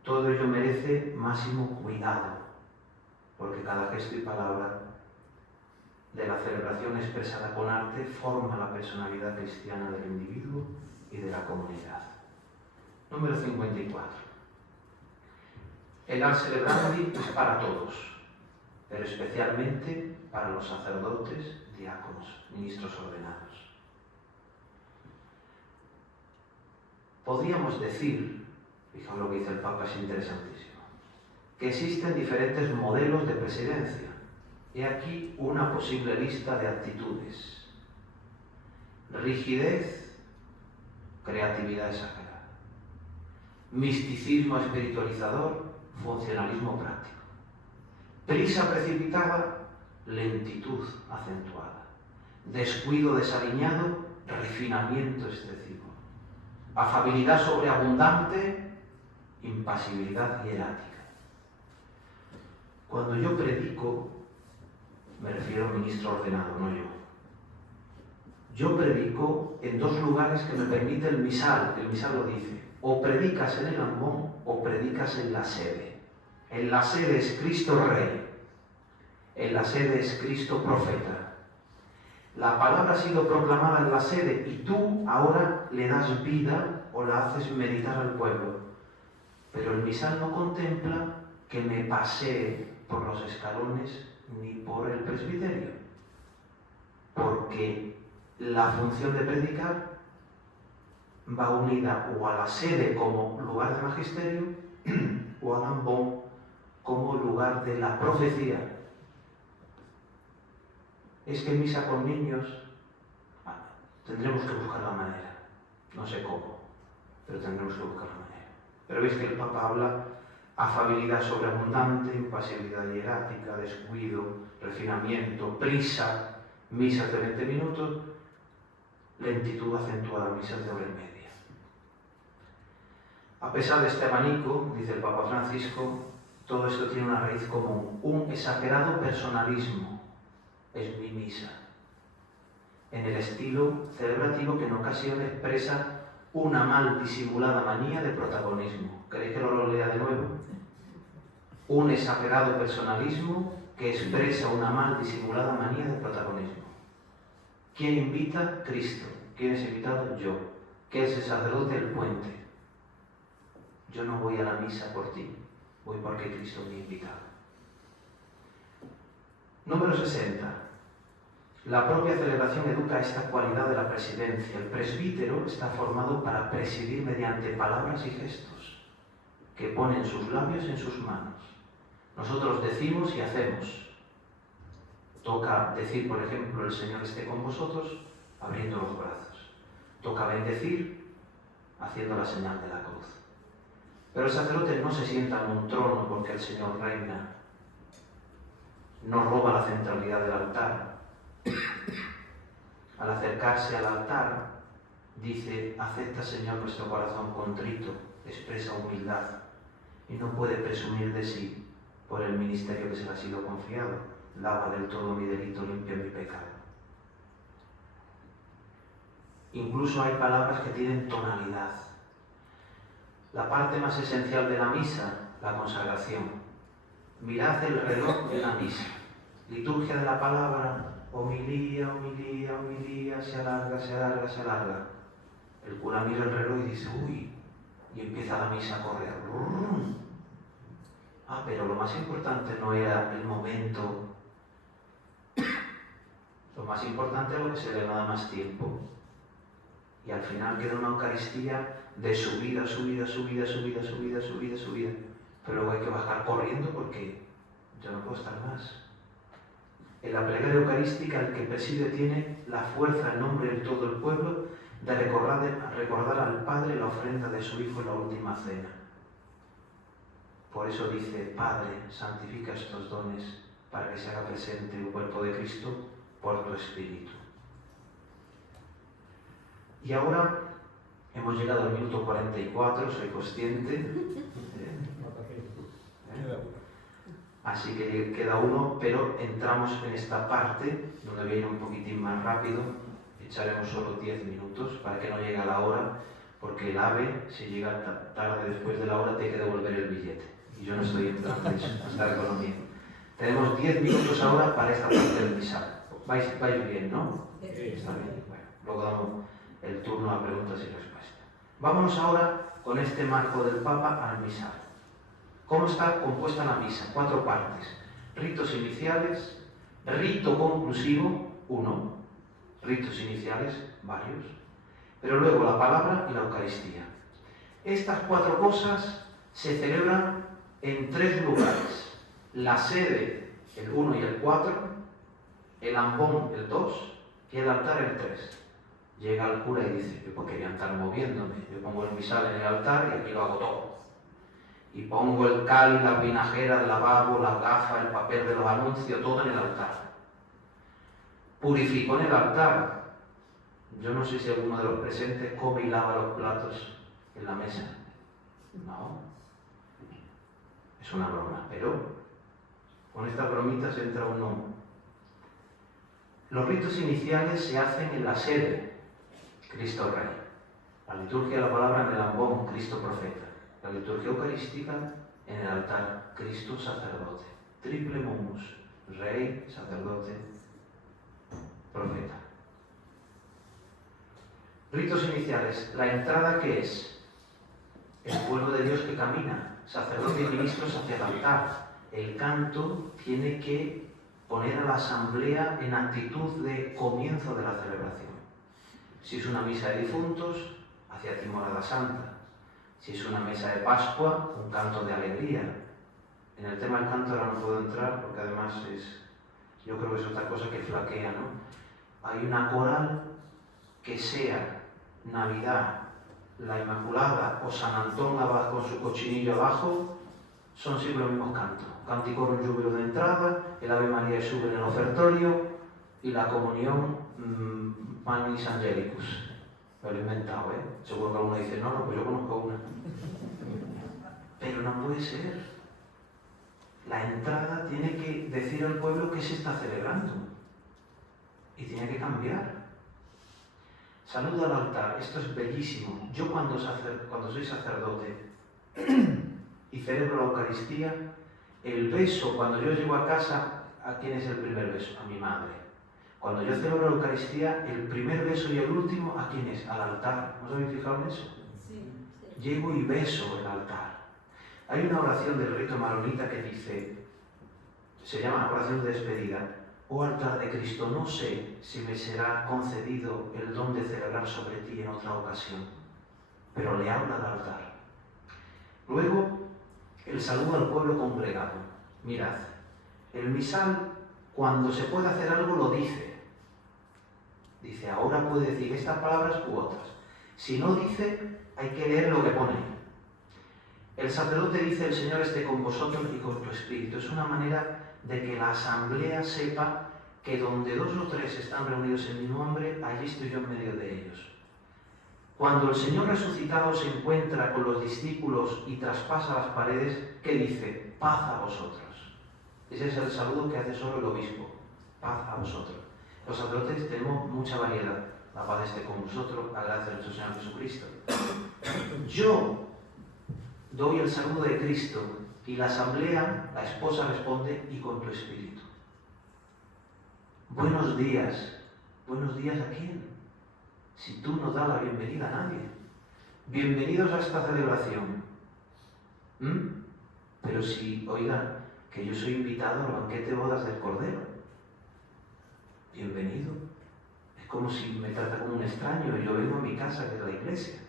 Todo ello merece máximo cuidado, porque cada gesto y palabra de la celebración expresada con arte forma la personalidad cristiana del individuo y de la comunidad. Número 54. El Ars Celebrandi es para todos, pero especialmente para los sacerdotes, diáconos, ministros ordenados. Podríamos decir, fijaos lo que dice el Papa, es interesantísimo, que existen diferentes modelos de presidencia. He aquí una posible lista de actitudes: rigidez, creatividad exagerada; misticismo espiritualizador, funcionalismo práctico; prisa precipitada, lentitud acentuada; descuido desaliñado, refinamiento excesivo; afabilidad sobreabundante, impasibilidad hierática. Cuando yo predico, me refiero al ministro ordenado, no yo. Yo predico en dos lugares que me permite el misal. El misal lo dice: o predicas en el ambón o predicas en la sede. En la sede es Cristo Rey, en la sede es Cristo Profeta. La palabra ha sido proclamada en la sede y tú ahora le das vida o la haces meditar al pueblo. Pero el misal no contempla que me pasee por los escalones ni por el presbiterio, porque la función de predicar va unida o a la sede como lugar de magisterio o al ambón como lugar de la profecía. Es que en misa con niños tendremos que buscar la manera, no sé cómo, pero tendremos que buscar la manera. Pero veis que el Papa habla afabilidad sobreabundante, impasibilidad hierática, descuido, refinamiento, prisa, misas de 20 minutos, lentitud acentuada, misas de hora y media. A pesar de este abanico, dice el Papa Francisco, todo esto tiene una raíz común: un exagerado personalismo. Es mi misa, en el estilo celebrativo que en ocasiones expresa una mal disimulada manía de protagonismo. ¿Queréis que lo lea de nuevo? Un exagerado personalismo que expresa una mal disimulada manía de protagonismo. ¿Quién invita? Cristo. ¿Quién es invitado? Yo. ¿Qué es el sacerdote? El puente. Yo no voy a la misa por ti, voy porque Cristo me ha invitado. Número 60. La propia celebración educa esta cualidad de la presidencia. El presbítero está formado para presidir mediante palabras y gestos que ponen sus labios en sus manos. Nosotros decimos y hacemos. Toca decir, por ejemplo, el Señor esté con vosotros, abriendo los brazos. Toca bendecir, haciendo la señal de la cruz. Pero el sacerdote no se sienta en un trono porque el Señor reina. No roba la centralidad del altar. Al acercarse al altar, dice: acepta, Señor, nuestro corazón contrito, expresa humildad y no puede presumir de sí por el ministerio que se le ha sido confiado. Lava del todo mi delito, limpia mi pecado. Incluso hay palabras que tienen tonalidad. La parte más esencial de la misa, la consagración. Mirad el reloj de la misa. Liturgia de la palabra, homilía, homilía, homilía, se alarga, se alarga, se alarga. El cura mira el reloj y dice: uy, y empieza la misa a correr. Pero lo más importante no era el momento. Lo más importante es lo que se le da más tiempo. Y al final queda una Eucaristía de subida, subida, subida, subida, subida, subida, subida. Pero luego hay que bajar corriendo porque ya no puedo estar más. En la plegaria eucarística el que preside tiene la fuerza en nombre de todo el pueblo de recordar al Padre la ofrenda de su Hijo en la última cena. Por eso dice: Padre, santifica estos dones para que se haga presente el cuerpo de Cristo por tu Espíritu. Y ahora hemos llegado al minuto 44, soy consciente. Así que queda uno, pero entramos en esta parte donde voy a ir un poquitín más rápido. Echaremos solo 10 minutos para que no llegue a la hora, porque el AVE, si llega tarde después de la hora, tiene que devolver el billete. Y yo no estoy en plan de eso, esta economía. Tenemos 10 minutos ahora para esta parte del misal. Vais bien, ¿no? Está bien. Bueno, luego damos el turno a preguntas y respuestas. Vámonos ahora con este marco del Papa al misal. ¿Cómo está compuesta la misa? 4 partes. Ritos iniciales, rito conclusivo, 1. Ritos iniciales, varios. Pero luego la palabra y la Eucaristía. Estas 4 cosas se celebran en 3 lugares. La sede, el 1 y el 4, el ambón, el 2, y el altar, el 3. Llega el cura y dice, yo quería estar moviéndome, yo pongo el misal en el altar y aquí lo hago todo. Y pongo el cal, la vinajera, el lavabo, las gafas, el papel de los anuncios, todo en el altar. Purifico en el altar. Yo no sé si alguno de los presentes come y lava los platos en la mesa. No. Es una broma, pero con estas bromitas entra uno. Los ritos iniciales se hacen en la sede, Cristo Rey. La liturgia de la palabra en el ambón, Cristo Profeta. La liturgia eucarística en el altar, Cristo Sacerdote. Triple munus, Rey, Sacerdote, Profeta. Ritos iniciales. La entrada, ¿qué es? El pueblo de Dios que camina, sacerdote y ministros hacia el altar. El canto tiene que poner a la asamblea en actitud de comienzo de la celebración. Si es una misa de difuntos, hacia Timorada Santa. Si es una misa de Pascua, un canto de alegría. En el tema del canto ahora no puedo entrar porque además yo creo que es otra cosa que flaquea, ¿no? Hay una coral que sea Navidad, la Inmaculada o San Antón con su cochinillo abajo, son siempre los mismos cantos. Canticorum júbilo de entrada, el Ave María sube en el ofertorio y la comunión Manis Angelicus. Lo he inventado, ¿eh? Seguro que alguno dice, no, pues yo conozco una. Pero no puede ser. La entrada tiene que decir al pueblo qué se está celebrando. Y tiene que cambiar. Saludo al altar, esto es bellísimo. Yo cuando soy sacerdote y celebro la Eucaristía, el beso, cuando yo llego a casa, ¿a quién es el primer beso? A mi madre. Cuando yo celebro la Eucaristía, el primer beso y el último, ¿a quién es? Al altar. ¿No os habéis fijado en eso? Sí. Llego y beso el altar. Hay una oración del rito maronita que dice, se llama oración de despedida. Oh altar de Cristo, no sé si me será concedido el don de celebrar sobre ti en otra ocasión, pero le habla al altar. Luego, el saludo al pueblo congregado. Mirad, el misal, cuando se puede hacer algo, lo dice. Dice, ahora puede decir estas palabras u otras. Si no dice, hay que leer lo que pone. El sacerdote dice, el Señor esté con vosotros y con tu espíritu. Es una manera de que la asamblea sepa que donde 2 o 3 están reunidos en mi nombre, allí estoy yo en medio de ellos. Cuando el Señor resucitado se encuentra con los discípulos y traspasa las paredes, ¿qué dice? Paz a vosotros. Ese es el saludo que hace solo el obispo. Paz a vosotros. Los sacerdotes tenemos mucha variedad. La paz esté con vosotros, la gracia de nuestro Señor Jesucristo. Yo doy el saludo de Cristo y la asamblea, la esposa responde, y con tu espíritu. Buenos días. ¿Buenos días a quién? Si tú no das la bienvenida a nadie. Bienvenidos a esta celebración. Pero si, oigan, que yo soy invitado al banquete de bodas del Cordero. Bienvenido. Es como si me trata como un extraño y yo vengo a mi casa, que es la iglesia.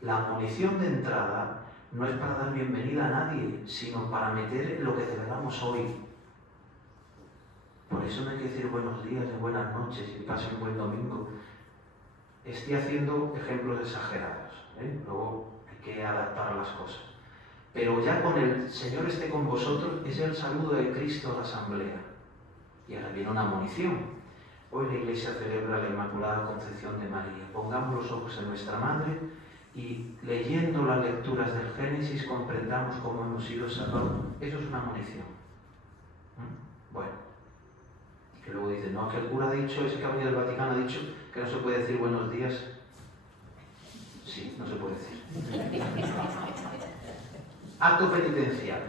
La admonición de entrada no es para dar bienvenida a nadie, sino para meter lo que celebramos hoy. Por eso no hay que decir buenos días y buenas noches y pasen un buen domingo. Estoy haciendo ejemplos exagerados, ¿eh? Luego hay que adaptar las cosas. Pero ya con el Señor esté con vosotros es el saludo de Cristo a la asamblea. Y ahora viene una admonición. Hoy la Iglesia celebra la Inmaculada Concepción de María. Pongamos los ojos en nuestra Madre y leyendo las lecturas del Génesis comprendamos cómo hemos sido salvados. Eso es una admonición. Bueno, que luego dicen, no, que el cura ha dicho, ese que ha venido del Vaticano ha dicho que no se puede decir buenos días Sí, no se puede decir. Acto penitencial.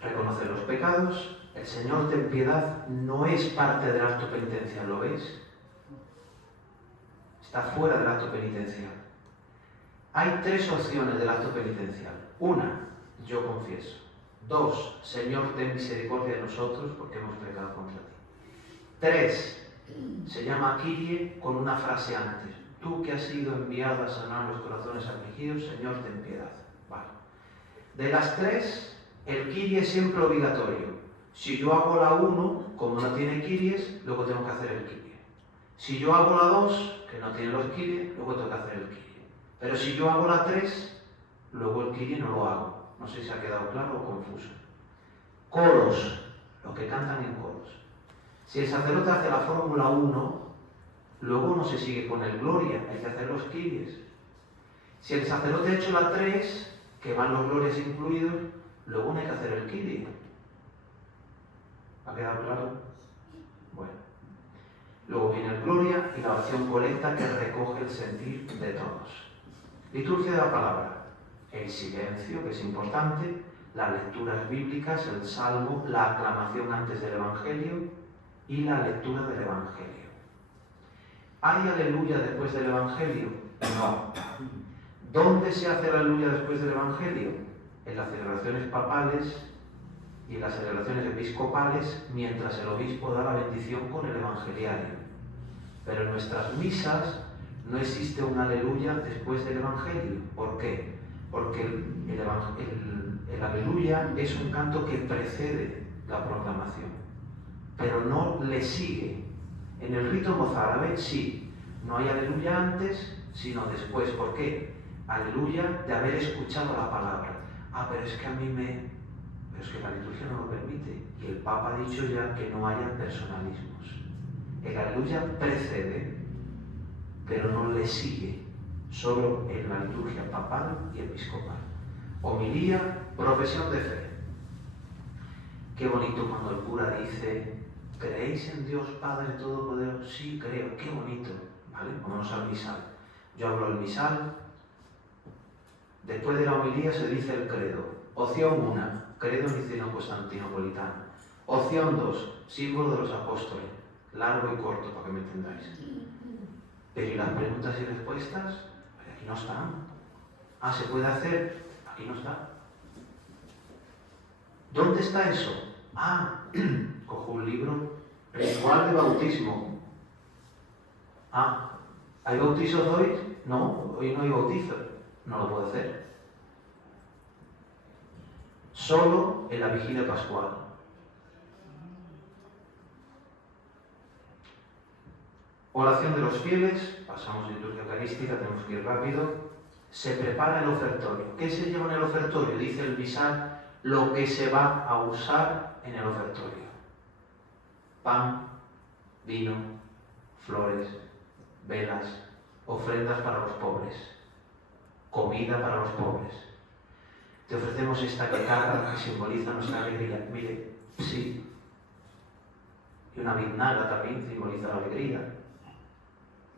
Reconocer los pecados. El Señor ten piedad no es parte del acto penitencial, ¿lo veis? Está fuera del acto penitencial. Hay 3 opciones del acto penitencial. 1, yo confieso. 2, Señor, ten misericordia de nosotros porque hemos pecado contra ti. 3, se llama Kyrie con una frase antes. Tú que has sido enviado a sanar los corazones afligidos, Señor, ten piedad. Vale. De las 3, el Kyrie es siempre obligatorio. Si yo hago la 1, como no tiene Kyries, luego tengo que hacer el Kyrie. Si yo hago la 2, que no tiene los Kyries, luego tengo que hacer el Kyrie. Pero si yo hago la 3, luego el Kyrie no lo hago. No sé si ha quedado claro o confuso. Coros, los que cantan en coros. Si el sacerdote hace la fórmula 1, luego no se sigue con el Gloria, hay que hacer los Kyries. Si el sacerdote ha hecho la 3, que van los Glorias incluidos, luego no hay que hacer el Kyrie. ¿Ha quedado claro? Bueno. Luego viene el Gloria y la oración colecta que recoge el sentir de todos. Liturgia de la palabra. El silencio, que es importante, las lecturas bíblicas, el salmo, la aclamación antes del Evangelio y la lectura del Evangelio. ¿Hay aleluya después del Evangelio? No. ¿Dónde se hace la aleluya después del Evangelio? En las celebraciones papales y en las celebraciones episcopales, mientras el obispo da la bendición con el evangeliario. Pero en nuestras misas no existe un aleluya después del Evangelio. ¿Por qué? Porque el aleluya es un canto que precede la proclamación, pero no le sigue. En el rito mozárabe sí, no hay aleluya antes, sino después. ¿Por qué? Aleluya de haber escuchado la palabra. Pero es que pero es que la liturgia no lo permite, y el Papa ha dicho ya que no haya personalismos. El aleluya precede, pero no le sigue, solo en la liturgia papal y episcopal. Homilía, profesión de fe. Qué bonito cuando el cura dice: ¿creéis en Dios Padre Todopoderoso? Sí, creo. Qué bonito. ¿Vale? Vámonos al misal. Yo hablo al misal. Después de la homilía se dice el credo. Opción 1, credo niceno-constantinopolitano. Opción 2, símbolo de los apóstoles. Largo y corto, para que me entendáis. Pero ¿y las preguntas y respuestas? Pues aquí no están. ¿Se puede hacer? Aquí no está. ¿Dónde está eso? Cojo un libro. Ritual de bautismo. ¿Hay bautizos hoy? No, hoy no hay bautizo. No lo puedo hacer. Solo en la vigilia pascual. Oración de los fieles. Pasamos a liturgia eucarística, tenemos que ir rápido. Se prepara el ofertorio. ¿Qué se lleva en el ofertorio? Dice el misal lo que se va a usar en el ofertorio. Pan, vino, flores, velas, ofrendas para los pobres, comida para los pobres. Te ofrecemos esta guitarra que simboliza nuestra alegría. Mire, sí. Y una biznaga también simboliza la alegría.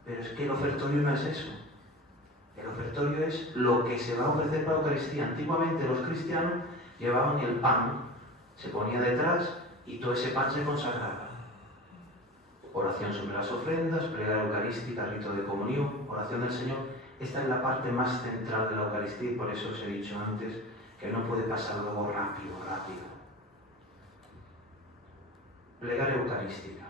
Pero es que el ofertorio no es eso. El ofertorio es lo que se va a ofrecer para la Eucaristía. Antiguamente los cristianos llevaban el pan, se ponía detrás y todo ese pan se consagraba. Oración sobre las ofrendas, plegaria eucarística, rito de comunión, oración del Señor. Esta es la parte más central de la Eucaristía y por eso os he dicho antes que no puede pasar luego rápido. Plegaria eucarística.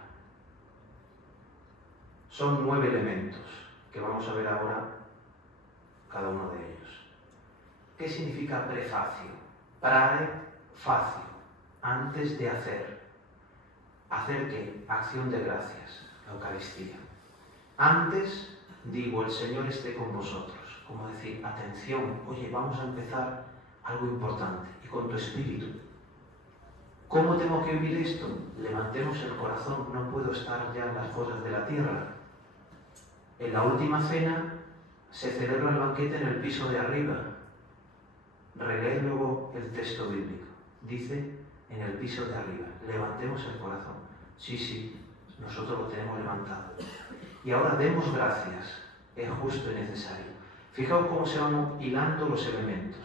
Son 9 elementos que vamos a ver ahora cada uno de ellos. ¿Qué significa prefacio? Prae facio, antes de hacer. ¿Hacer qué? Acción de gracias, la Eucaristía. Antes, digo, el Señor esté con vosotros. Como decir, atención, oye, vamos a empezar algo importante, y con tu espíritu. ¿Cómo tengo que vivir esto? Levantemos el corazón, no puedo estar ya en las cosas de la tierra. En la última cena se celebra el banquete en el piso de arriba. Releed luego el texto bíblico. Dice, en el piso de arriba, levantemos el corazón. Sí, nosotros lo tenemos levantado. Y ahora demos gracias, es justo y necesario. Fijaos cómo se van hilando los elementos.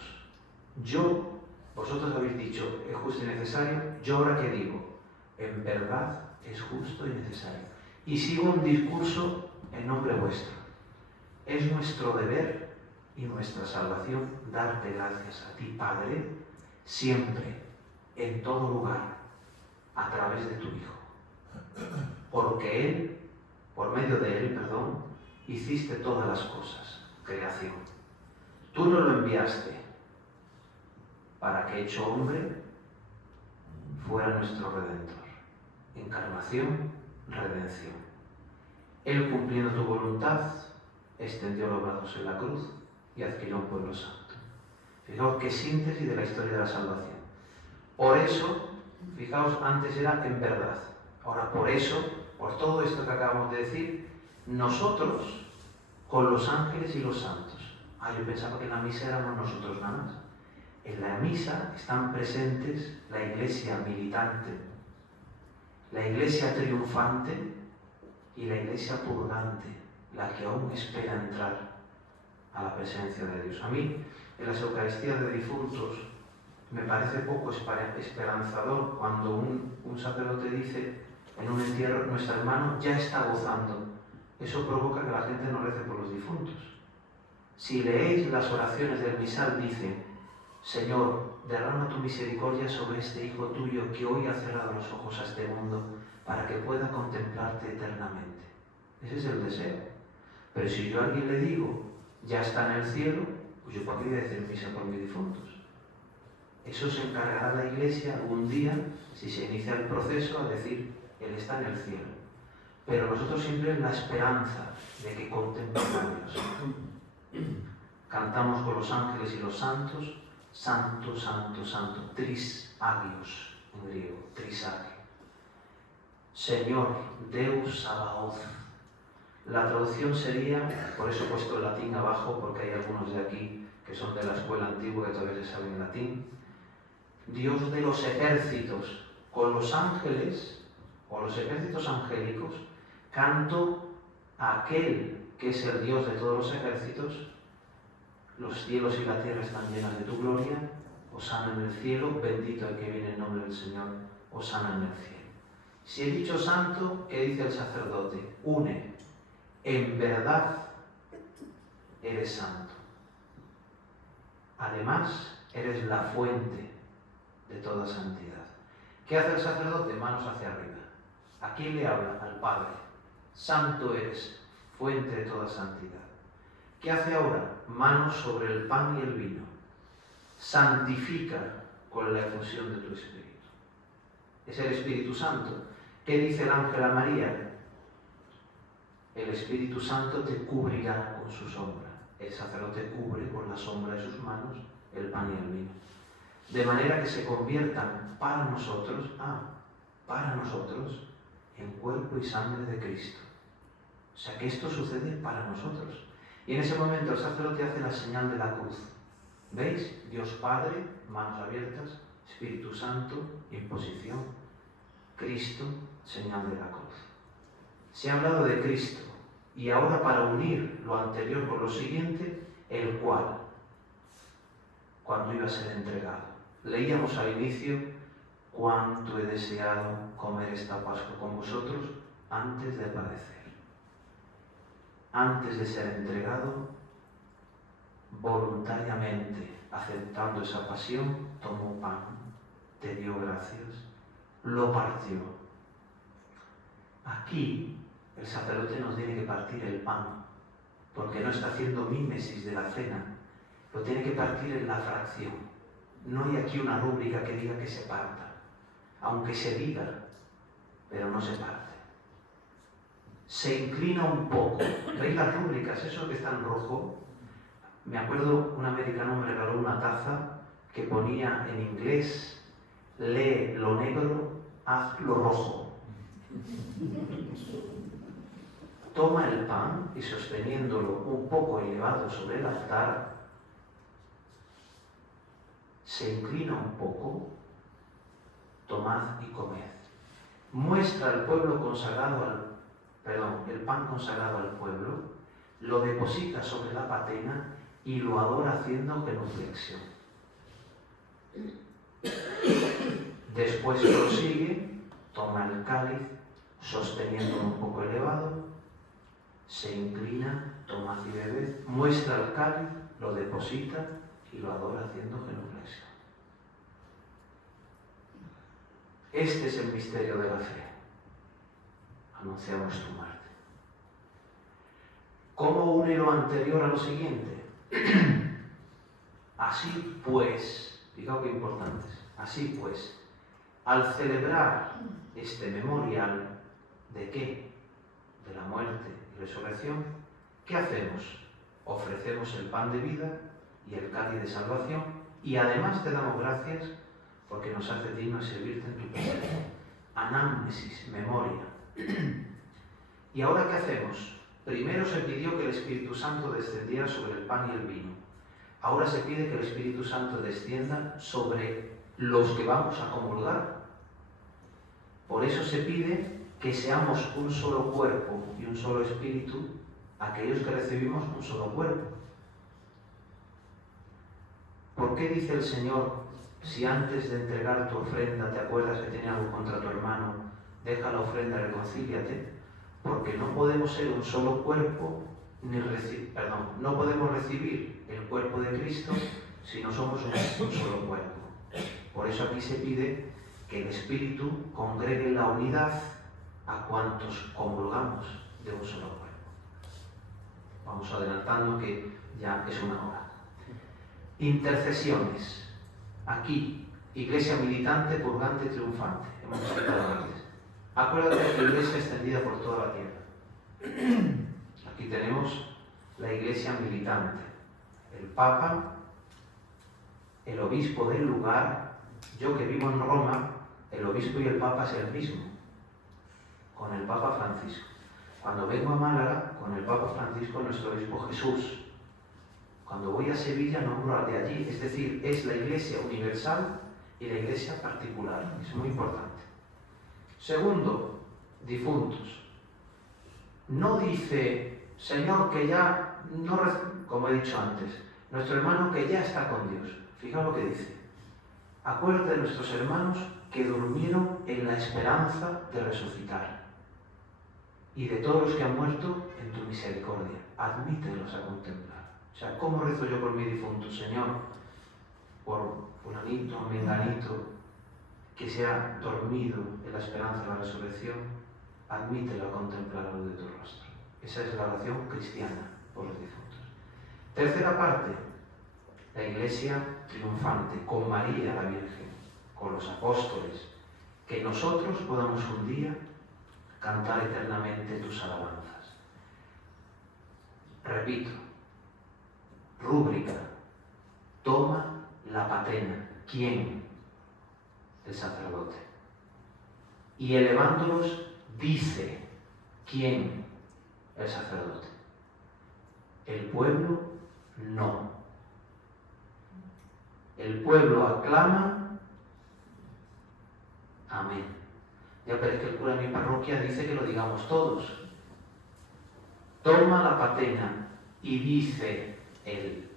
Vosotros habéis dicho, es justo y necesario, yo ahora que digo, en verdad es justo y necesario. Y sigo un discurso en nombre vuestro. Es nuestro deber y nuestra salvación darte gracias a ti, Padre, siempre, en todo lugar, a través de tu Hijo. Porque Él, por medio de Él, perdón, hiciste todas las cosas, creación. Tú nos lo enviaste para que, hecho hombre, fuera nuestro Redentor. Encarnación, redención. Él, cumpliendo tu voluntad, extendió los brazos en la cruz y adquirió un pueblo santo. Fijaos qué síntesis de la historia de la salvación. Por eso, fijaos, antes era en verdad. Ahora, por eso, por todo esto que acabamos de decir, nosotros, con los ángeles y los santos. Yo pensaba que en la misa éramos nosotros nada más. En la misa están presentes la iglesia militante, la iglesia triunfante y la iglesia purgante, la que aún espera entrar a la presencia de Dios. A mí, en las Eucaristías de difuntos, me parece poco esperanzador cuando un sacerdote dice en un entierro, nuestro hermano ya está gozando. Eso provoca que la gente no rece por los difuntos. Si leéis las oraciones del misal, dicen, Señor, derrama tu misericordia sobre este Hijo tuyo que hoy ha cerrado los ojos a este mundo para que pueda contemplarte eternamente. Ese es el deseo. Pero si yo a alguien le digo, ya está en el cielo, pues yo para qué voy a decir misa por mis difuntos. Eso se encargará la Iglesia algún día, si se inicia el proceso, a decir, Él está en el cielo. Pero nosotros siempre en la esperanza de que contemplemos a Dios. Cantamos con los ángeles y los santos, Santo, Santo, Santo, tris agios, en griego, tris agio. Señor, Deus Sabaoth. La traducción sería, por eso he puesto el latín abajo, porque hay algunos de aquí que son de la escuela antigua que todavía se saben latín. Dios de los ejércitos, con los ángeles, o los ejércitos angélicos, canto a aquel que es el Dios de todos los ejércitos. Los cielos y la tierra están llenas de tu gloria, hosana en el cielo, bendito el que viene en nombre del Señor, hosana en el cielo. Si he dicho santo, ¿qué dice el sacerdote? Une, en verdad eres santo. Además, eres la fuente de toda santidad. ¿Qué hace el sacerdote? Manos hacia arriba. ¿A quién le habla? Al Padre. Santo eres, fuente de toda santidad. ¿Qué hace ahora? Manos sobre el pan y el vino. Santifica con la efusión de tu Espíritu. Es el Espíritu Santo. ¿Qué dice el ángel a María? El Espíritu Santo te cubrirá con su sombra. El sacerdote cubre con la sombra de sus manos el pan y el vino. De manera que se conviertan para nosotros en cuerpo y sangre de Cristo. O sea que esto sucede para nosotros. Y en ese momento el sacerdote hace la señal de la cruz. ¿Veis? Dios Padre, manos abiertas, Espíritu Santo, imposición. Cristo, señal de la cruz. Se ha hablado de Cristo. Y ahora, para unir lo anterior con lo siguiente, el cual, cuando iba a ser entregado. Leíamos al inicio, cuánto he deseado comer esta Pascua con vosotros antes de padecer. Antes de ser entregado, voluntariamente aceptando esa pasión, tomó pan, te dio gracias, lo partió. Aquí el sacerdote nos tiene que partir el pan, porque no está haciendo mímesis de la cena, lo tiene que partir en la fracción. No hay aquí una rúbrica que diga que se parta, aunque se diga, pero no se parte. Se inclina un poco. ¿Veis las rúbricas? Eso que está en rojo. Me acuerdo, un americano me regaló una taza que ponía en inglés, lee lo negro, haz lo rojo. Toma el pan y sosteniéndolo un poco elevado sobre el altar, se inclina un poco, tomad y comed. Muestra al pueblo el pan consagrado al pueblo, lo deposita sobre la patena y lo adora haciendo genuflexión. Después prosigue, toma el cáliz, sosteniéndolo un poco elevado, se inclina, toma y bebe, muestra el cáliz, lo deposita y lo adora haciendo genuflexión. Este es el misterio de la fe. Anunciamos tu muerte. ¿Cómo une lo anterior a lo siguiente? Así pues, fijaos qué importantes, así pues, al celebrar este memorial, ¿de qué? De la muerte y resurrección, ¿qué hacemos? Ofrecemos el pan de vida y el cáliz de salvación y además te damos gracias porque nos hace dignos de servirte en tu presencia. Anámnesis, memoria. ¿Y ahora qué hacemos? Primero se pidió que el Espíritu Santo descendiera sobre el pan y el vino. Ahora se pide que el Espíritu Santo descienda sobre los que vamos a comulgar. Por eso se pide que seamos un solo cuerpo y un solo espíritu, aquellos que recibimos un solo cuerpo. ¿Por qué dice el Señor, si antes de entregar tu ofrenda te acuerdas que tenía algo contra tu hermano, deja la ofrenda y reconcíliate? Porque no podemos ser un solo cuerpo, no podemos recibir el cuerpo de Cristo si no somos un solo cuerpo. Por eso aquí se pide que el Espíritu congregue la unidad a cuantos comulgamos de un solo cuerpo. Vamos adelantando que ya es una hora. Intercesiones. Aquí, iglesia militante, purgante y triunfante. Hemos explicado antes. Acuérdate de la iglesia extendida por toda la tierra. Aquí tenemos la iglesia militante. El Papa, el obispo del lugar. Yo que vivo en Roma, el obispo y el Papa es el mismo, con el Papa Francisco. Cuando vengo a Málaga, con el Papa Francisco, nuestro obispo Jesús. Cuando voy a Sevilla, nombro al de allí. Es decir, es la iglesia universal y la iglesia particular. Es muy importante. Segundo, difuntos. No dice, Señor, que ya no, como he dicho antes, nuestro hermano que ya está con Dios. Fijaos lo que dice. Acuérdate de nuestros hermanos que durmieron en la esperanza de resucitar y de todos los que han muerto en tu misericordia. Admítelos a contemplar. O sea, ¿cómo rezo yo por mi difunto, Señor? Por fulanito, menganito, que se ha dormido en la esperanza de la resurrección, admítelo a contemplar la luz de tu rostro. Esa es la oración cristiana por los difuntos. Tercera parte, la iglesia triunfante, con María la Virgen, con los apóstoles, que nosotros podamos un día cantar eternamente tus alabanzas. Repito, rúbrica, toma la patena. ¿Quién? El sacerdote. Y elevándolos, dice, ¿quién? El sacerdote. El pueblo, no. El pueblo aclama, amén. Ya, pero es que el cura de mi parroquia dice que lo digamos todos. Toma la patena y dice él,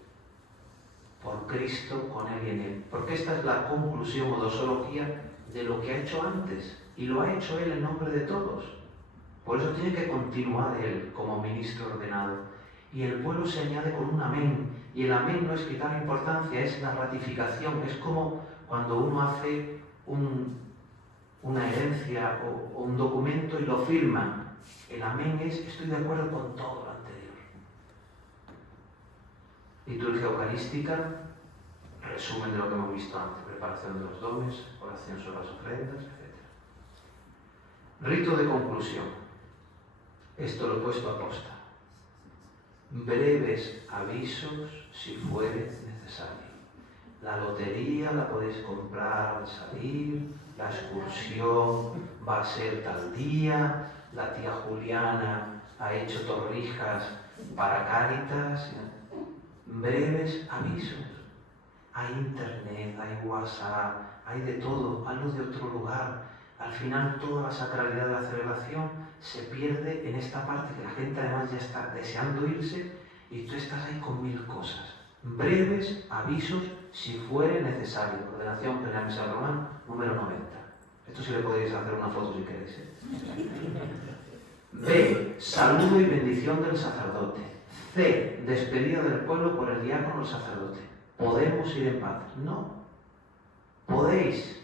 por Cristo, con él y en él. Porque esta es la conclusión o dosología de lo que ha hecho antes. Y lo ha hecho él en nombre de todos. Por eso tiene que continuar él como ministro ordenado. Y el pueblo se añade con un amén. Y el amén no es quitar importancia, es la ratificación. Es como cuando uno hace una herencia o un documento y lo firma. El amén es, estoy de acuerdo con todo lo anterior. Liturgia eucarística, resumen de lo que hemos visto antes, preparación de los dones, oración sobre las ofrendas, etc. Rito de conclusión. Esto lo he puesto a posta. Breves avisos si fuere necesario. La lotería la podéis comprar al salir, la excursión va a ser tal día, la tía Juliana ha hecho torrijas para Cáritas. Breves avisos. Hay internet, hay WhatsApp, hay de todo, hazlo de otro lugar. Al final toda la sacralidad de la celebración se pierde en esta parte que la gente además ya está deseando irse y tú estás ahí con 1000 cosas. Breves avisos si fuere necesario. Ordenación Plenaria Misa Romana, número 90. Esto sí le podéis hacer una foto si queréis. B. Saludo y bendición del sacerdote. C. Despedida del pueblo por el diácono o el sacerdote. ¿Podemos ir en paz? No. Podéis.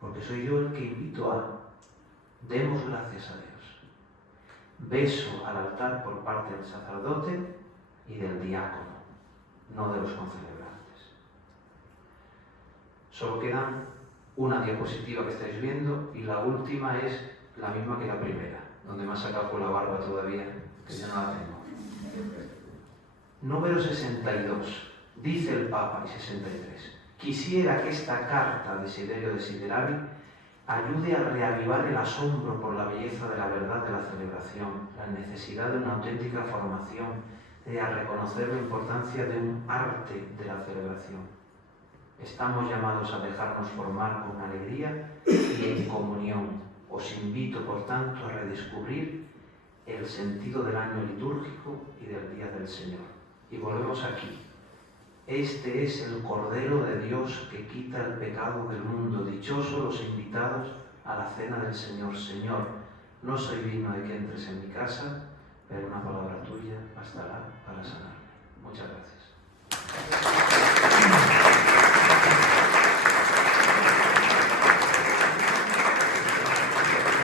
Porque soy yo el que invito a. Demos gracias a Dios. Beso al altar por parte del sacerdote y del diácono, no de los concelebrantes. Solo quedan una diapositiva que estáis viendo y la última es la misma que la primera, donde me ha sacado con la barba todavía, que ya no la tengo. Número 62. Dice el Papa, y 63, quisiera que esta carta de Desiderio Desideravi ayude a reavivar el asombro por la belleza de la verdad de la celebración, la necesidad de una auténtica formación, a reconocer la importancia de un arte de la celebración. Estamos llamados a dejarnos formar con alegría y en comunión. Os invito, por tanto, a redescubrir el sentido del año litúrgico y del Día del Señor. Y volvemos aquí. Este es el Cordero de Dios que quita el pecado del mundo. Dichosos los invitados a la cena del Señor. Señor, no soy digno de que entres en mi casa, pero una palabra tuya bastará para sanar.